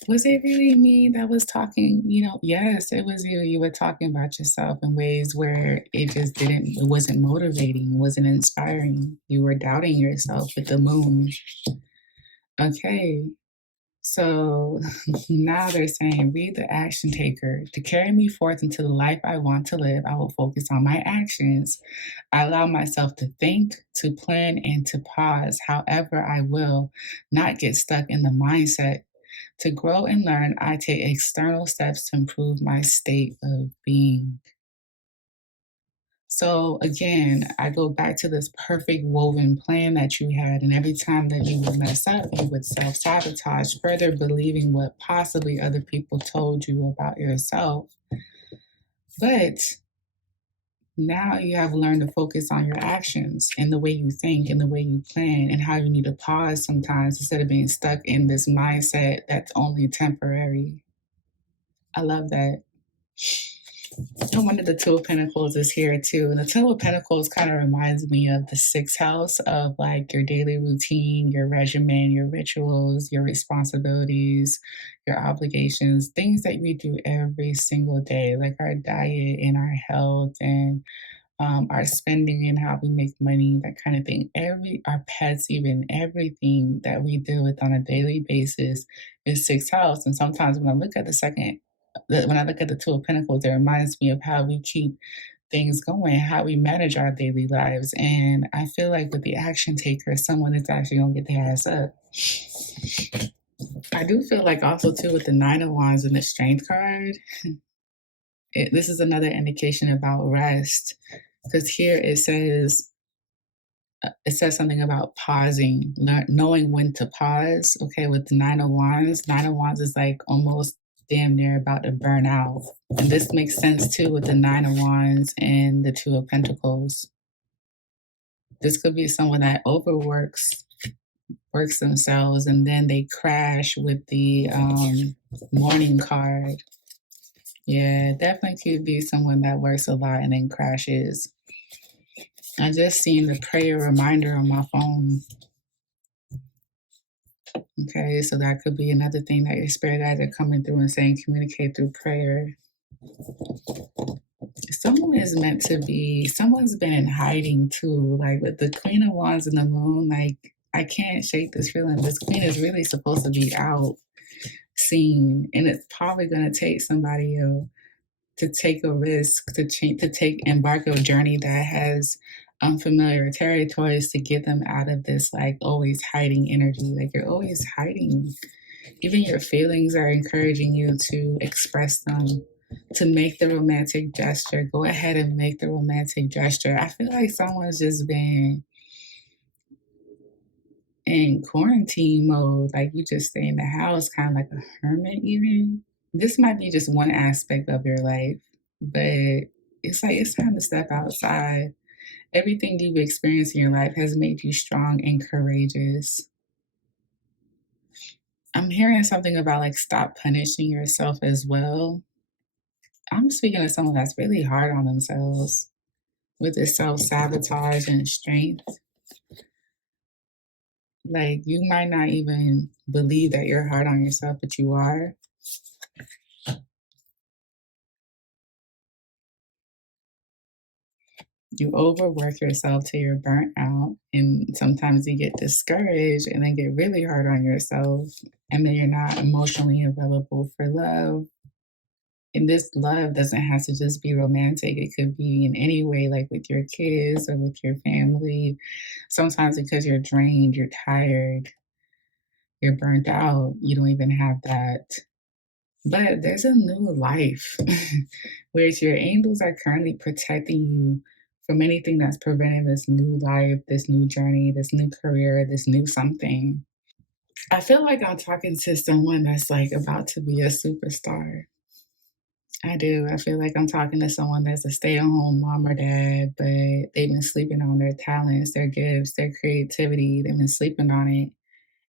Was it really me that was talking? Yes, it was you. You were talking about yourself in ways where it wasn't motivating, it wasn't inspiring. You were doubting yourself with the moon. Okay. So now they're saying, read the action taker. To carry me forth into the life I want to live, I will focus on my actions. I allow myself to think, to plan, and to pause. However, I will not get stuck in the mindset. To grow and learn, I take external steps to improve my state of being. So again, I go back to this perfect woven plan that you had, and every time that you would mess up, you would self-sabotage, further believing what possibly other people told you about yourself. But now you have learned to focus on your actions and the way you think and the way you plan and how you need to pause sometimes instead of being stuck in this mindset that's only temporary. I love that. And one of the Two of Pentacles is here too. And the Two of Pentacles kind of reminds me of the sixth house of like your daily routine, your regimen, your rituals, your responsibilities, your obligations, things that we do every single day, like our diet and our health and our spending and how we make money, that kind of thing. Our pets, even everything that we deal with on a daily basis is sixth house. And sometimes when I look at the Two of Pentacles, it reminds me of how we keep things going, how we manage our daily lives. And I feel like with the action taker, someone is actually going to get their ass up. I do feel like also too with the Nine of Wands and the Strength card, this is another indication about rest, because here it says something about pausing, knowing when to pause. Okay, with the Nine of Wands is like almost damn near about to burn out. And this makes sense too with the Nine of Wands and the Two of Pentacles. This could be someone that works themselves, and then they crash with the Morning card. Yeah, definitely could be someone that works a lot and then crashes. I just seen the prayer reminder on my phone. Okay, so that could be another thing that your spirit guides are coming through and saying communicate through prayer. Someone's been in hiding too. Like with the Queen of Wands and the Moon, like I can't shake this feeling. This queen is really supposed to be out seen, and it's probably going to take somebody to take a risk, to embark a journey that has unfamiliar territories to get them out of this like always hiding energy. Like you're always hiding. Even your feelings are encouraging you to express them, to make the romantic gesture. Go ahead and make the romantic gesture. I feel like someone's just been in quarantine mode, like you just stay in the house, kind of like a hermit, even. This might be just one aspect of your life, but it's like it's time to step outside. Everything you've experienced in your life has made you strong and courageous. I'm hearing something about like stop punishing yourself as well. I'm speaking to someone that's really hard on themselves with this self sabotage and strength. Like you might not even believe that you're hard on yourself, but you are. You overwork yourself till you're burnt out, and sometimes you get discouraged and then get really hard on yourself, and then you're not emotionally available for love. And this love doesn't have to just be romantic. It could be in any way, like with your kids or with your family. Sometimes because you're drained, you're tired, you're burnt out, you don't even have that. But there's a new life where your angels are currently protecting you from anything that's preventing this new life, this new journey, this new career, this new something. I feel like I'm talking to someone that's like about to be a superstar. I do. I feel like I'm talking to someone that's a stay-at-home mom or dad, but they've been sleeping on their talents, their gifts, their creativity. They've been sleeping on it,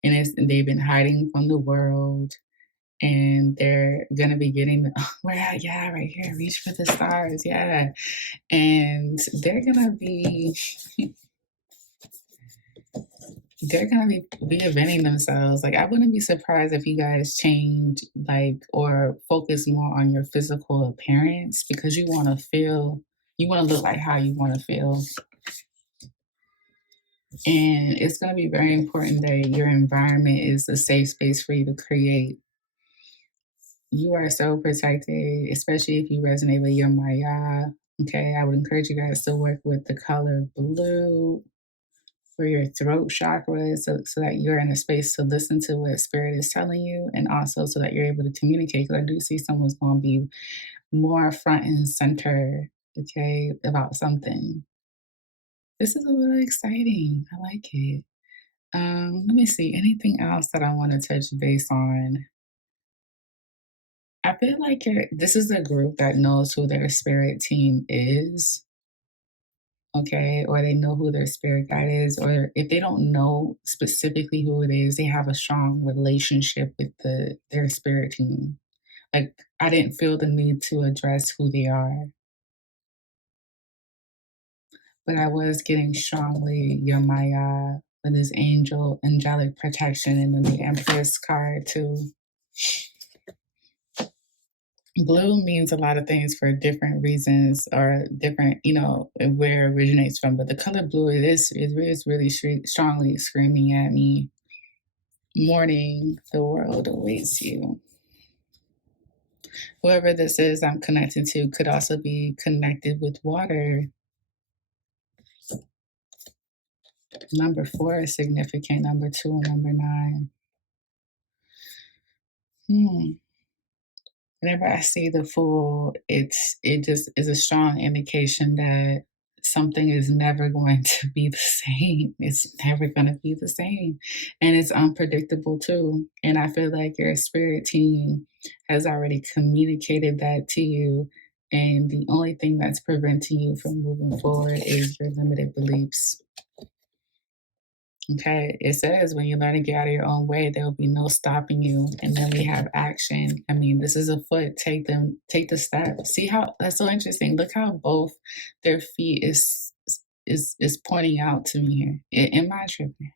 and they've been hiding from the world. And they're gonna be getting where at? Yeah, right here. Reach for the stars. Yeah, and they're gonna be reinventing themselves. Like I wouldn't be surprised if you guys change like or focus more on your physical appearance because you want to look like how you want to feel. And it's going to be very important that your environment is a safe space for you to create. You are so protected, especially if you resonate with your Maya. Okay, I would encourage you guys to work with the color blue for your throat chakra so that you're in a space to listen to what spirit is telling you, and also so that you're able to communicate. Because I do see someone's going to be more front and center okay, about something. This is a little exciting. I like it. Let me see. Anything else that I want to touch base on? I feel like this is a group that knows who their spirit team is, okay, or they know who their spirit guide is, or if they don't know specifically who it is, they have a strong relationship with their spirit team. Like I didn't feel the need to address who they are, but I was getting strongly your Maya with this angelic protection, and then the Empress card too. Blue means a lot of things for different reasons or different, where it originates from. But the color blue, it is really strongly screaming at me. Morning, the world awaits you. Whoever this is I'm connected to could also be connected with water. Number 4 is significant, number 2 and number 9. Whenever I see the Fool, it just is a strong indication that something is never going to be the same. It's never going to be the same. And it's unpredictable too. And I feel like your spirit team has already communicated that to you. And the only thing that's preventing you from moving forward is your limited beliefs. Okay, it says when you learn to get out of your own way, there will be no stopping you. And then we have action. I mean, this is a foot. Take the step. See how that's so interesting. Look how both their feet is pointing out to me here. Am I tripping?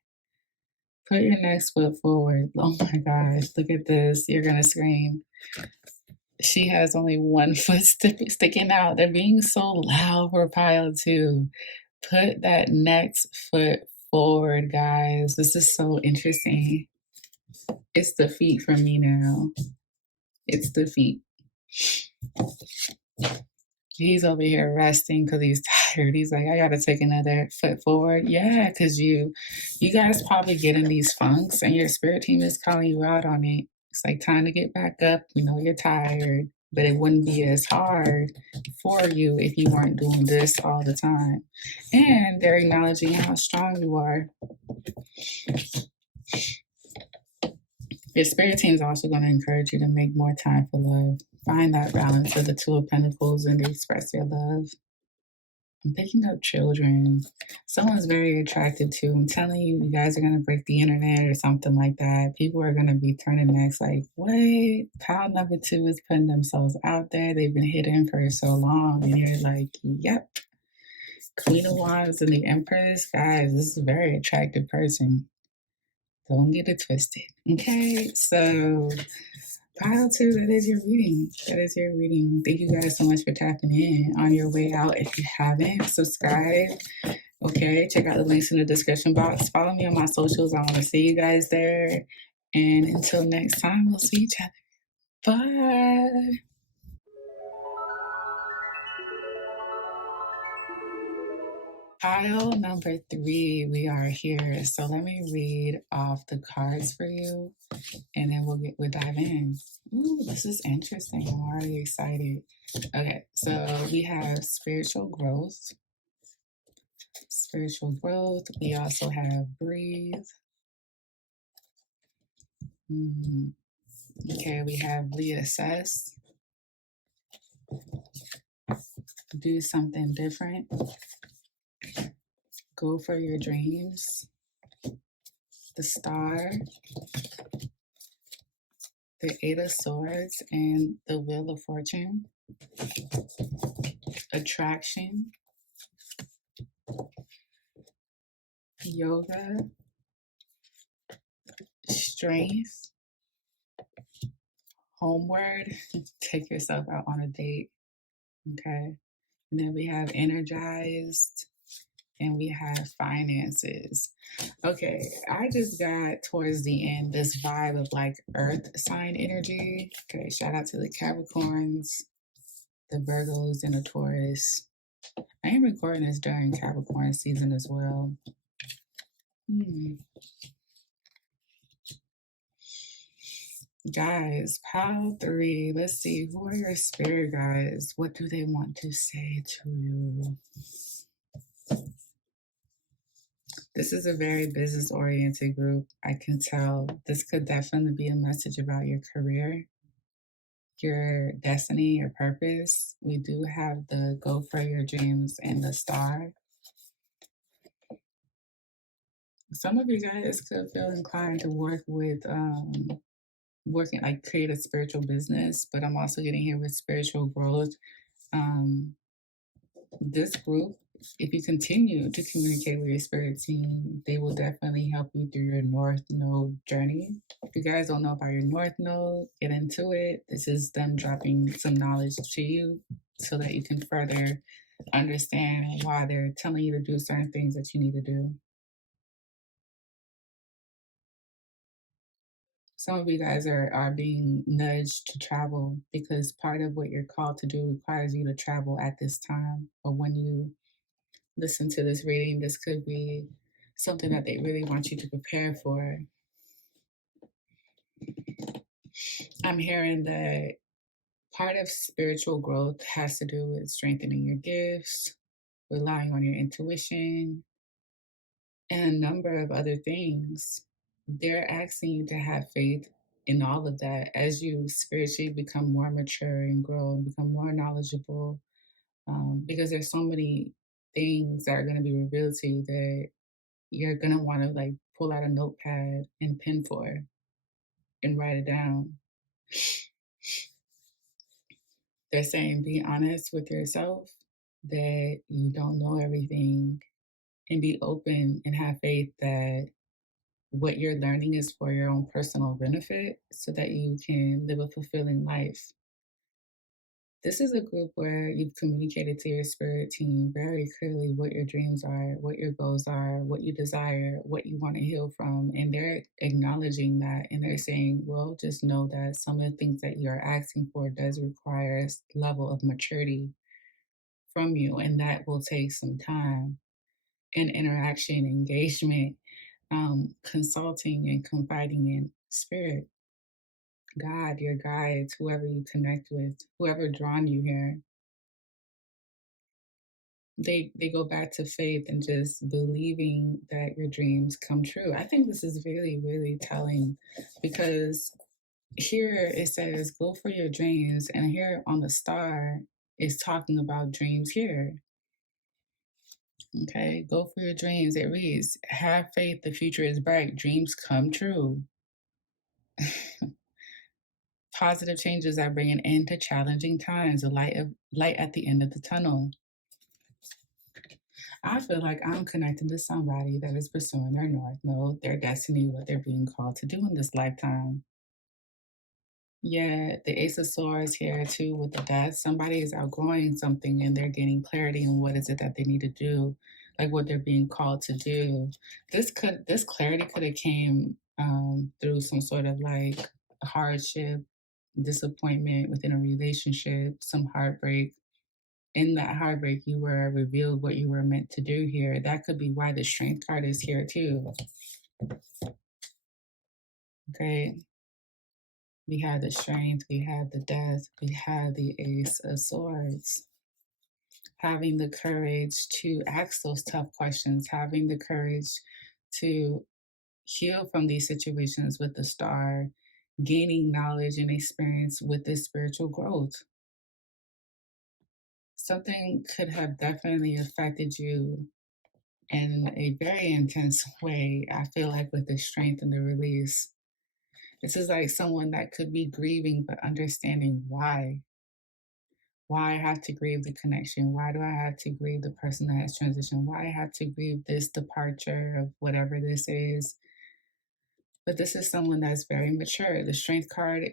Put your next foot forward. Oh my gosh, look at this. You're gonna scream. She has only one foot sticking out. They're being so loud for pile two. Put that next foot forward, guys. This is so interesting. It's the feet for me now. It's the feet. He's over here resting because he's tired. He's like, I gotta take another foot forward. Yeah, because you guys probably get in these funks and your spirit team is calling you out on it. It's like time to get back up. We know you're tired, but it wouldn't be as hard for you if you weren't doing this all the time. And they're acknowledging how strong you are. Your spirit team is also going to encourage you to make more time for love. Find that balance of the Two of Pentacles and to express your love. I'm picking up children. Someone's very attracted to. I'm telling you, you guys are going to break the internet or something like that. People are going to be turning necks like, what? Pile number 2 is putting themselves out there. They've been hidden for so long. And you're like, yep. Queen of Wands and the Empress. Guys, this is a very attractive person. Don't get it twisted. Okay, so pile 2, that is your reading. That is your reading. Thank you guys so much for tapping in. On your way out, if you haven't, subscribe. Okay, check out the links in the description box. Follow me on my socials. I want to see you guys there. And until next time, we'll see each other. Bye. Pile number 3, we are here. So let me read off the cards for you, and then we'll dive in. Ooh, this is interesting. I'm already excited. Okay, so we have spiritual growth. Spiritual growth. We also have breathe. Okay, we have reassess. Do something different. Go for your dreams. The Star. The 8 of Swords and the Wheel of Fortune. Attraction. Yoga. Strength. Homeward. Take yourself out on a date. Okay. And then we have energized. And we have finances. Okay, I just got towards the end this vibe of like earth sign energy. Okay, shout out to the Capricorns, the Virgos, and the Taurus. I am recording this during Capricorn season as well. Guys, pile 3. Let's see. Who are your spirit guides? What do they want to say to you? This is a very business oriented group. I can tell this could definitely be a message about your career, your destiny, your purpose. We do have the go for your dreams and the star. Some of you guys could feel inclined to work with working like create a spiritual business, but I'm also getting here with spiritual growth. Um, this group, if you continue to communicate with your spirit team, they will definitely help you through your North Node journey. If you guys don't know about your North Node, get into it. This is them dropping some knowledge to you so that you can further understand why they're telling you to do certain things that you need to do. Some of you guys are being nudged to travel because part of what you're called to do requires you to travel at this time. Or when you listen to this reading, this could be something that they really want you to prepare for. I'm hearing that part of spiritual growth has to do with strengthening your gifts, relying on your intuition, and a number of other things. They're asking you to have faith in all of that as you spiritually become more mature and grow and become more knowledgeable. Because there's so many things that are going to be revealed to you that you're going to want to like pull out a notepad and pen for and write it down. They're saying be honest with yourself that you don't know everything and be open and have faith that what you're learning is for your own personal benefit so that you can live a fulfilling life. This is a group where you've communicated to your spirit team very clearly what your dreams are, what your goals are, what you desire, what you want to heal from. And they're acknowledging that and they're saying, well, just know that some of the things that you're asking for does require a level of maturity from you. And that will take some time and interaction, engagement, consulting and confiding in spirit, God, your guides, whoever you connect with, whoever drawn you here. They go back to faith and just believing that your dreams come true. I think this is really, really telling because here it says go for your dreams, and here on the star is talking about dreams here. Okay, go for your dreams. It reads, have faith, the future is bright, dreams come true. Positive changes are bringing end to challenging times, a light at the end of the tunnel. I feel like I'm connecting to somebody that is pursuing their North Node, their destiny, what they're being called to do in this lifetime. Yeah, the Ace of Swords here too with the Death. Somebody is outgrowing something and they're getting clarity on what is it that they need to do, like what they're being called to do. This clarity could have came through some sort of like hardship, disappointment within a relationship, some heartbreak. In that heartbreak, you were revealed what you were meant to do here. That could be why the Strength card is here too. Okay. We have the Strength, we have the Death, we have the Ace of Swords. Having the courage to ask those tough questions, having the courage to heal from these situations with the Star, gaining knowledge and experience with this spiritual growth. Something could have definitely affected you in a very intense way. I feel like with the Strength and the release, this is like someone that could be grieving, but understanding why. Why I have to grieve the connection? Why do I have to grieve the person that has transitioned? Why I have to grieve this departure of whatever this is? But this is someone that's very mature. The Strength card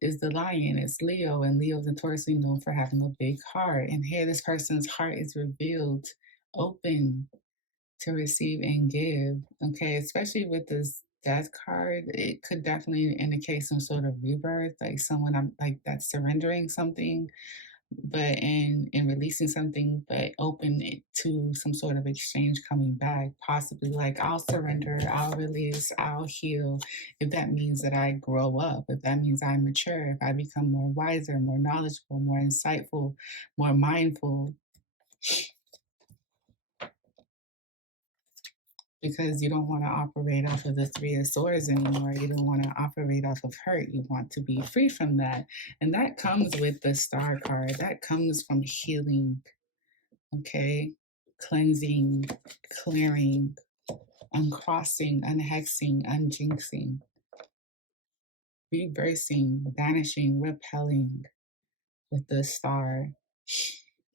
is the Lion. It's Leo, and Leo is notoriously known for having a big heart. And here, this person's heart is revealed, open to receive and give. Okay, especially with this Death card, it could definitely indicate some sort of rebirth, like someone I'm like that's surrendering something. but in releasing something, but open it to some sort of exchange coming back, possibly like I'll surrender, I'll release, I'll heal. If that means that I grow up, if that means I mature, if I become more wiser, more knowledgeable, more insightful, more mindful, because you don't want to operate off of the Three of Swords anymore. You don't want to operate off of hurt. You want to be free from that. And that comes with the Star card. That comes from healing, okay? Cleansing, clearing, uncrossing, unhexing, unjinxing, reversing, banishing, repelling with the Star.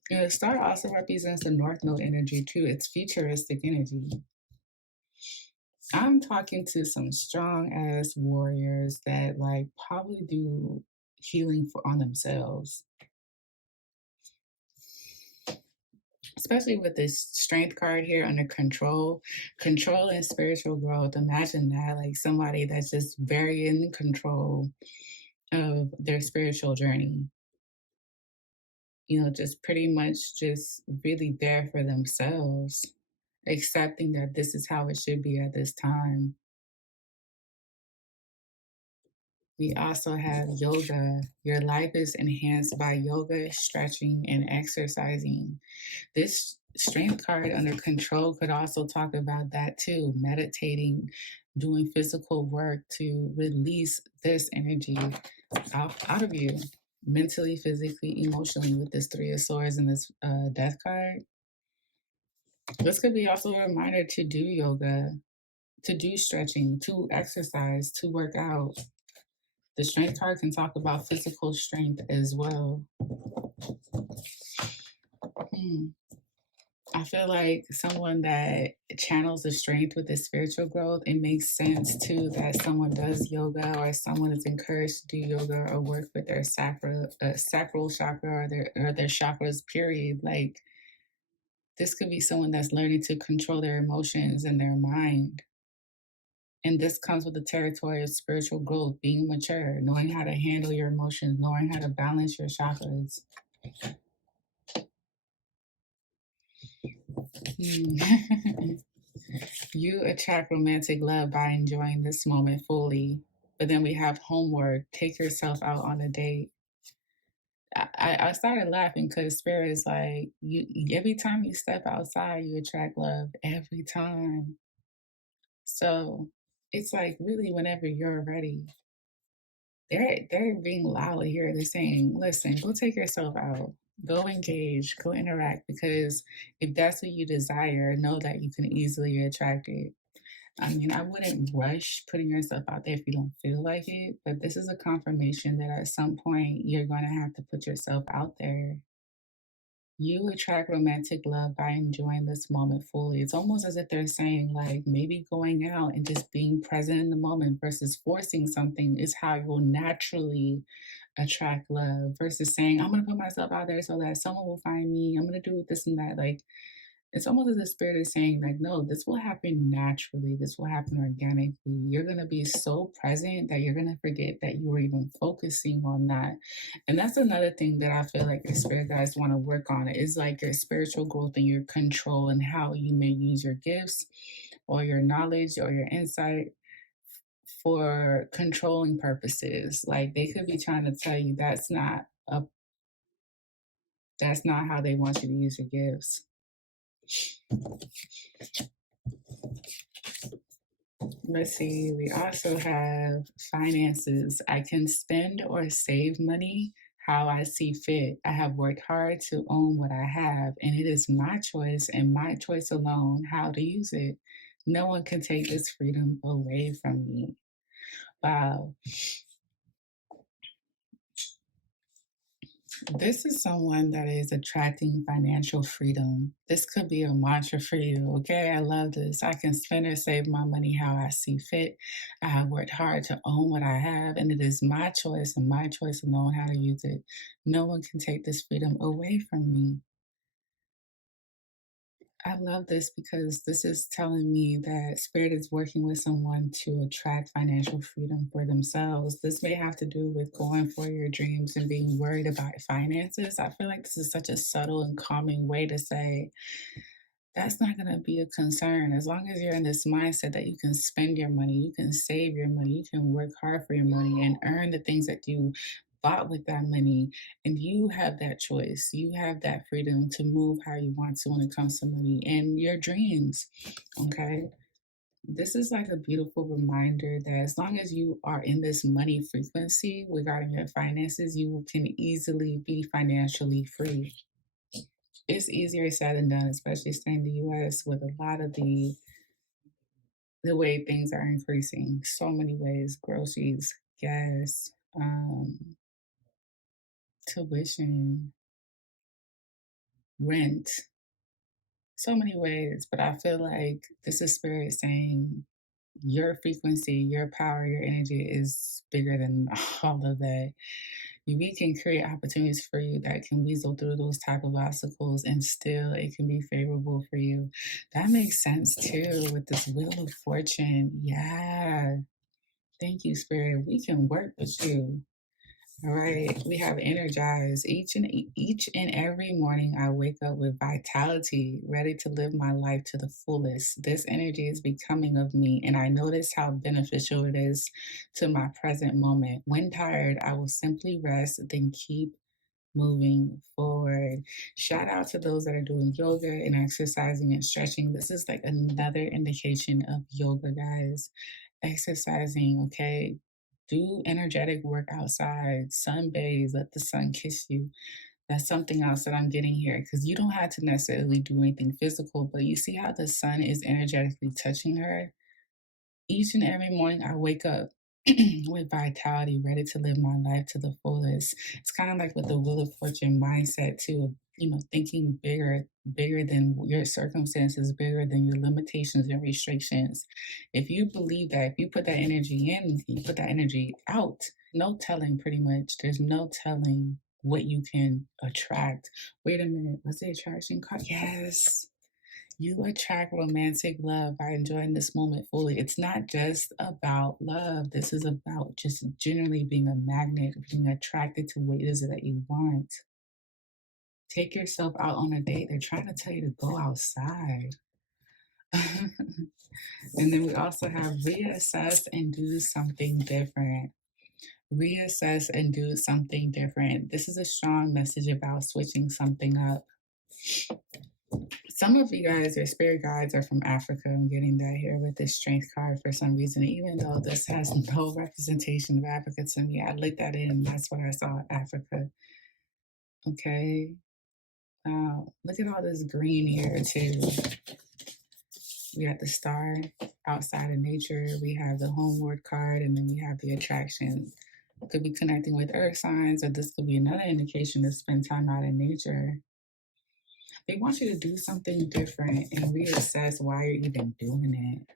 And the Star also represents the North Node energy too. It's futuristic energy. I'm talking to some strong ass warriors that like probably do healing on themselves. Especially with this strength card here under control and spiritual growth. Imagine that, like somebody that's just very in control of their spiritual journey. You know, just pretty much just really there for themselves, accepting that this is how it should be at this time. We also have yoga. Your life is enhanced by yoga, stretching, and exercising. This strength card under control could also talk about that too. Meditating, doing physical work to release this energy out of you, mentally, physically, emotionally, with this Three of Swords and this Death card. This could be also a reminder to do yoga, to do stretching, to exercise, to work out. The strength card can talk about physical strength as well. I feel like someone that channels the strength with the spiritual growth, it makes sense too that someone does yoga or someone is encouraged to do yoga or work with their sacral chakra or their chakras, period. Like this could be someone that's learning to control their emotions and their mind. And this comes with the territory of spiritual growth, being mature, knowing how to handle your emotions, knowing how to balance your chakras. You attract romantic love by enjoying this moment fully. But then we have homework. Take yourself out on a date. I started laughing because spirit is like you. Every time you step outside, you attract love. Every time. So it's like really whenever you're ready. They're being loud here. They're saying, "Listen, go take yourself out. Go engage. Go interact. Because if that's what you desire, know that you can easily attract it." I mean, I wouldn't rush putting yourself out there if you don't feel like it, but this is a confirmation that at some point you're going to have to put yourself out there. You attract romantic love by enjoying this moment fully. It's almost as if they're saying, like, maybe going out and just being present in the moment versus forcing something is how you'll naturally attract love versus saying, I'm going to put myself out there so that someone will find me. I'm going to do this and that. Like, it's almost as the spirit is saying, like, no, this will happen naturally. This will happen organically. You're going to be so present that you're going to forget that you were even focusing on that. And that's another thing that I feel like your spirit guys want to work on is like your spiritual growth and your control and how you may use your gifts or your knowledge or your insight for controlling purposes. Like they could be trying to tell you that's not how they want you to use your gifts. Let's see, we also have finances. I can spend or save money how I see fit. I have worked hard to own what I have, and it is my choice and my choice alone how to use it. No one can take this freedom away from me. Wow. This is someone that is attracting financial freedom. This could be a mantra for you. Okay, I love this. I can spend or save my money how I see fit. I have worked hard to own what I have, and it is my choice and my choice alone how to use it. No one can take this freedom away from me. I love this because this is telling me that spirit is working with someone to attract financial freedom for themselves. This may have to do with going for your dreams and being worried about finances. I feel like this is such a subtle and calming way to say that's not going to be a concern. As long as you're in this mindset that you can spend your money, you can save your money, you can work hard for your money and earn the things that you bought with that money. And you have that choice. You have that freedom to move how you want to when it comes to money and your dreams. Okay. This is like a beautiful reminder that as long as you are in this money frequency regarding your finances, you can easily be financially free. It's easier said than done, especially staying in the US with a lot of the way things are increasing. So many ways, groceries, gas, tuition, rent, so many ways. But I feel like this is spirit saying your frequency, your power, your energy is bigger than all of that. We can create opportunities for you that can weasel through those type of obstacles and still it can be favorable for you. That makes sense too with this wheel of fortune. Yeah. Thank you, spirit. We can work with you. All right, we have energized each and every morning. I wake up with vitality, ready to live my life to the fullest. This energy is becoming of me, and I notice how beneficial it is to my present moment. When tired, I will simply rest, then keep moving forward. Shout out to those that are doing yoga and exercising and stretching. This is like another indication of yoga, guys. Exercising, okay? Do energetic work outside, sunbathe, let the sun kiss you. That's something else that I'm getting here because you don't have to necessarily do anything physical, but you see how the sun is energetically touching her? Each and every morning I wake up with vitality, ready to live my life to the fullest. It's kind of like with the Wheel of Fortune mindset too, thinking bigger than your circumstances, bigger than your limitations and restrictions. If you believe that, if you put that energy in, you put that energy out, no telling pretty much. There's no telling what you can attract. Wait a minute, what's the attraction card? Yes. You attract romantic love by enjoying this moment fully. It's not just about love. This is about just generally being a magnet, being attracted to what it is that you want. Take yourself out on a date. They're trying to tell you to go outside. And then we also have reassess and do something different. Reassess and do something different. This is a strong message about switching something up. Some of you guys, your spirit guides are from Africa. I'm getting that here with this strength card for some reason. Even though this has no representation of Africa to me, I looked at it and that's what I saw, Africa. Okay. Look at all this green here too. We have the star outside of nature. We have the homeward card, and then we have the attraction. It could be connecting with earth signs, or this could be another indication to spend time out in nature. They want you to do something different and reassess why you're even doing it.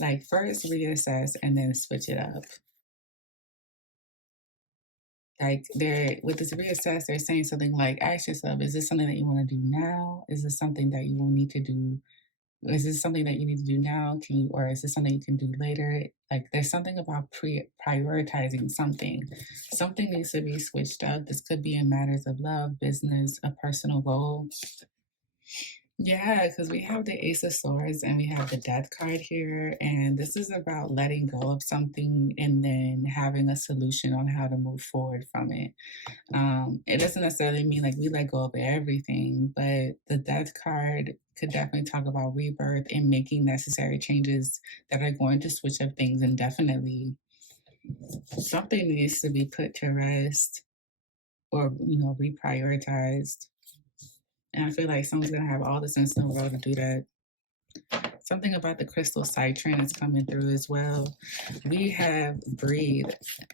Like first reassess and then switch it up. Like they're with this reassess, they're saying something like, ask yourself, is this something that you want to do now? Is this something that you will need to do? Is this something that you need to do now? Or is this something you can do later? Like there's something about prioritizing something. Something needs to be switched up. This could be in matters of love, business, a personal goal. Yeah, because we have the Ace of Swords and we have the Death card here. And this is about letting go of something and then having a solution on how to move forward from it. It doesn't necessarily mean like we let go of everything, but the Death card could definitely talk about rebirth and making necessary changes that are going to switch up things indefinitely. Something needs to be put to rest or, reprioritized. And I feel like someone's going to have all the sense in the world to do that. Something about the crystal Citron is coming through as well. We have Breathe.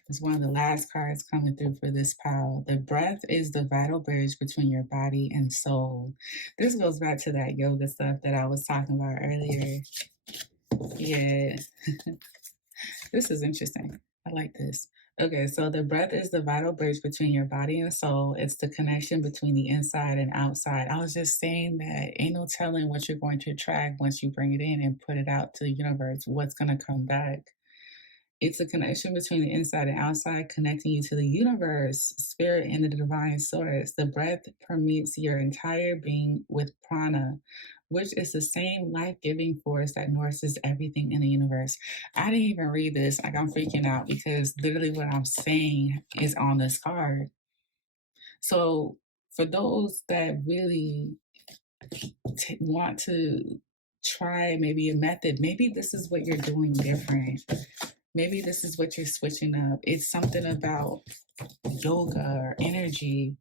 It's one of the last cards coming through for this pile. The breath is the vital bridge between your body and soul. This goes back to that yoga stuff that I was talking about earlier. Yeah. This is interesting. I like this. Okay, so the breath is the vital bridge between your body and soul. It's the connection between the inside and outside. I was just saying that ain't no telling what you're going to attract once you bring it in and put it out to the universe, what's going to come back. It's a connection between the inside and outside, connecting you to the universe, spirit, and the divine source. The breath permeates your entire being with prana, which is the same life giving force that nourishes everything in the universe. I didn't even read this. Like, I'm freaking out because literally what I'm saying is on this card. So, for those that really want to try maybe a method, maybe this is what you're doing different. Maybe this is what you're switching up. It's something about yoga or energy,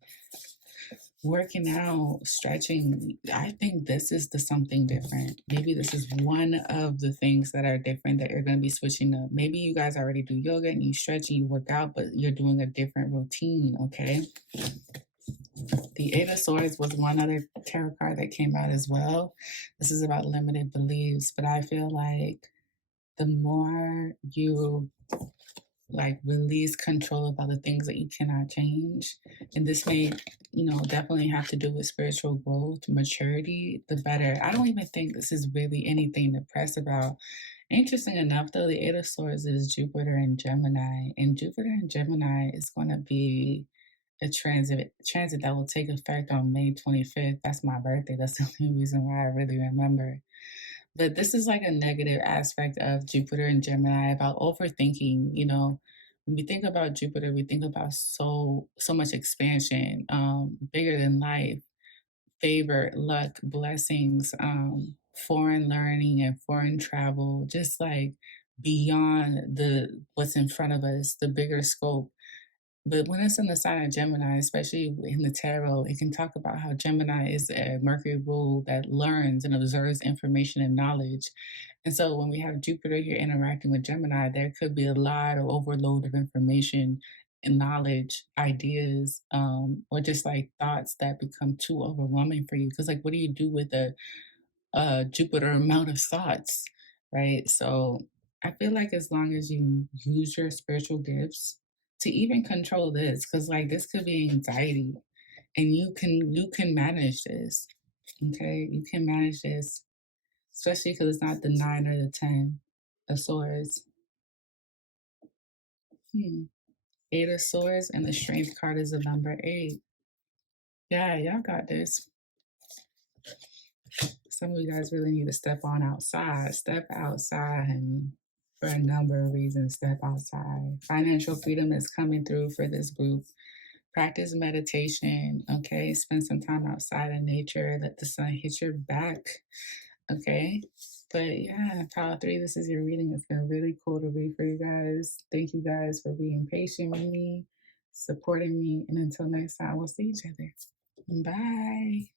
working out, stretching. I think this is the something different. Maybe this is one of the things that are different that you're going to be switching up. Maybe you guys already do yoga and you stretch and you work out, but you're doing a different routine, okay? The Eight of Swords was one other tarot card that came out as well. This is about limited beliefs, but I feel like the more you like release control about the things that you cannot change, and this may, definitely have to do with spiritual growth, maturity, the better. I don't even think this is really anything to press about. Interesting enough, though, the Eight of Swords is Jupiter and Gemini, and Jupiter and Gemini is going to be a transit that will take effect on May 25th. That's my birthday. That's the only reason why I really remember. But this is like a negative aspect of Jupiter and Gemini about overthinking. When we think about Jupiter, we think about so much expansion, bigger than life, favor, luck, blessings, foreign learning and foreign travel, just like beyond the what's in front of us, the bigger scope. But when it's in the sign of Gemini, especially in the tarot, it can talk about how Gemini is a Mercury rule that learns and observes information and knowledge. And so when we have Jupiter here interacting with Gemini, there could be a lot of overload of information and knowledge, ideas, or just like thoughts that become too overwhelming for you. Because, like, what do you do with a Jupiter amount of thoughts, right? So I feel like as long as you use your spiritual gifts to even control this, because like this could be anxiety, and you can manage this. Okay, you can manage this, especially because it's not the 9 or the 10 of swords. Eight of swords, and the strength card is the number 8. Yeah, y'all got this. Some of you guys really need to step outside. Step outside, and for a number of reasons, step outside. Financial freedom is coming through for this group. Practice meditation, okay? Spend some time outside in nature. Let the sun hit your back, okay? But yeah, pile 3, this is your reading. It's been really cool to read for you guys. Thank you guys for being patient with me, supporting me, and until next time, we'll see each other. Bye.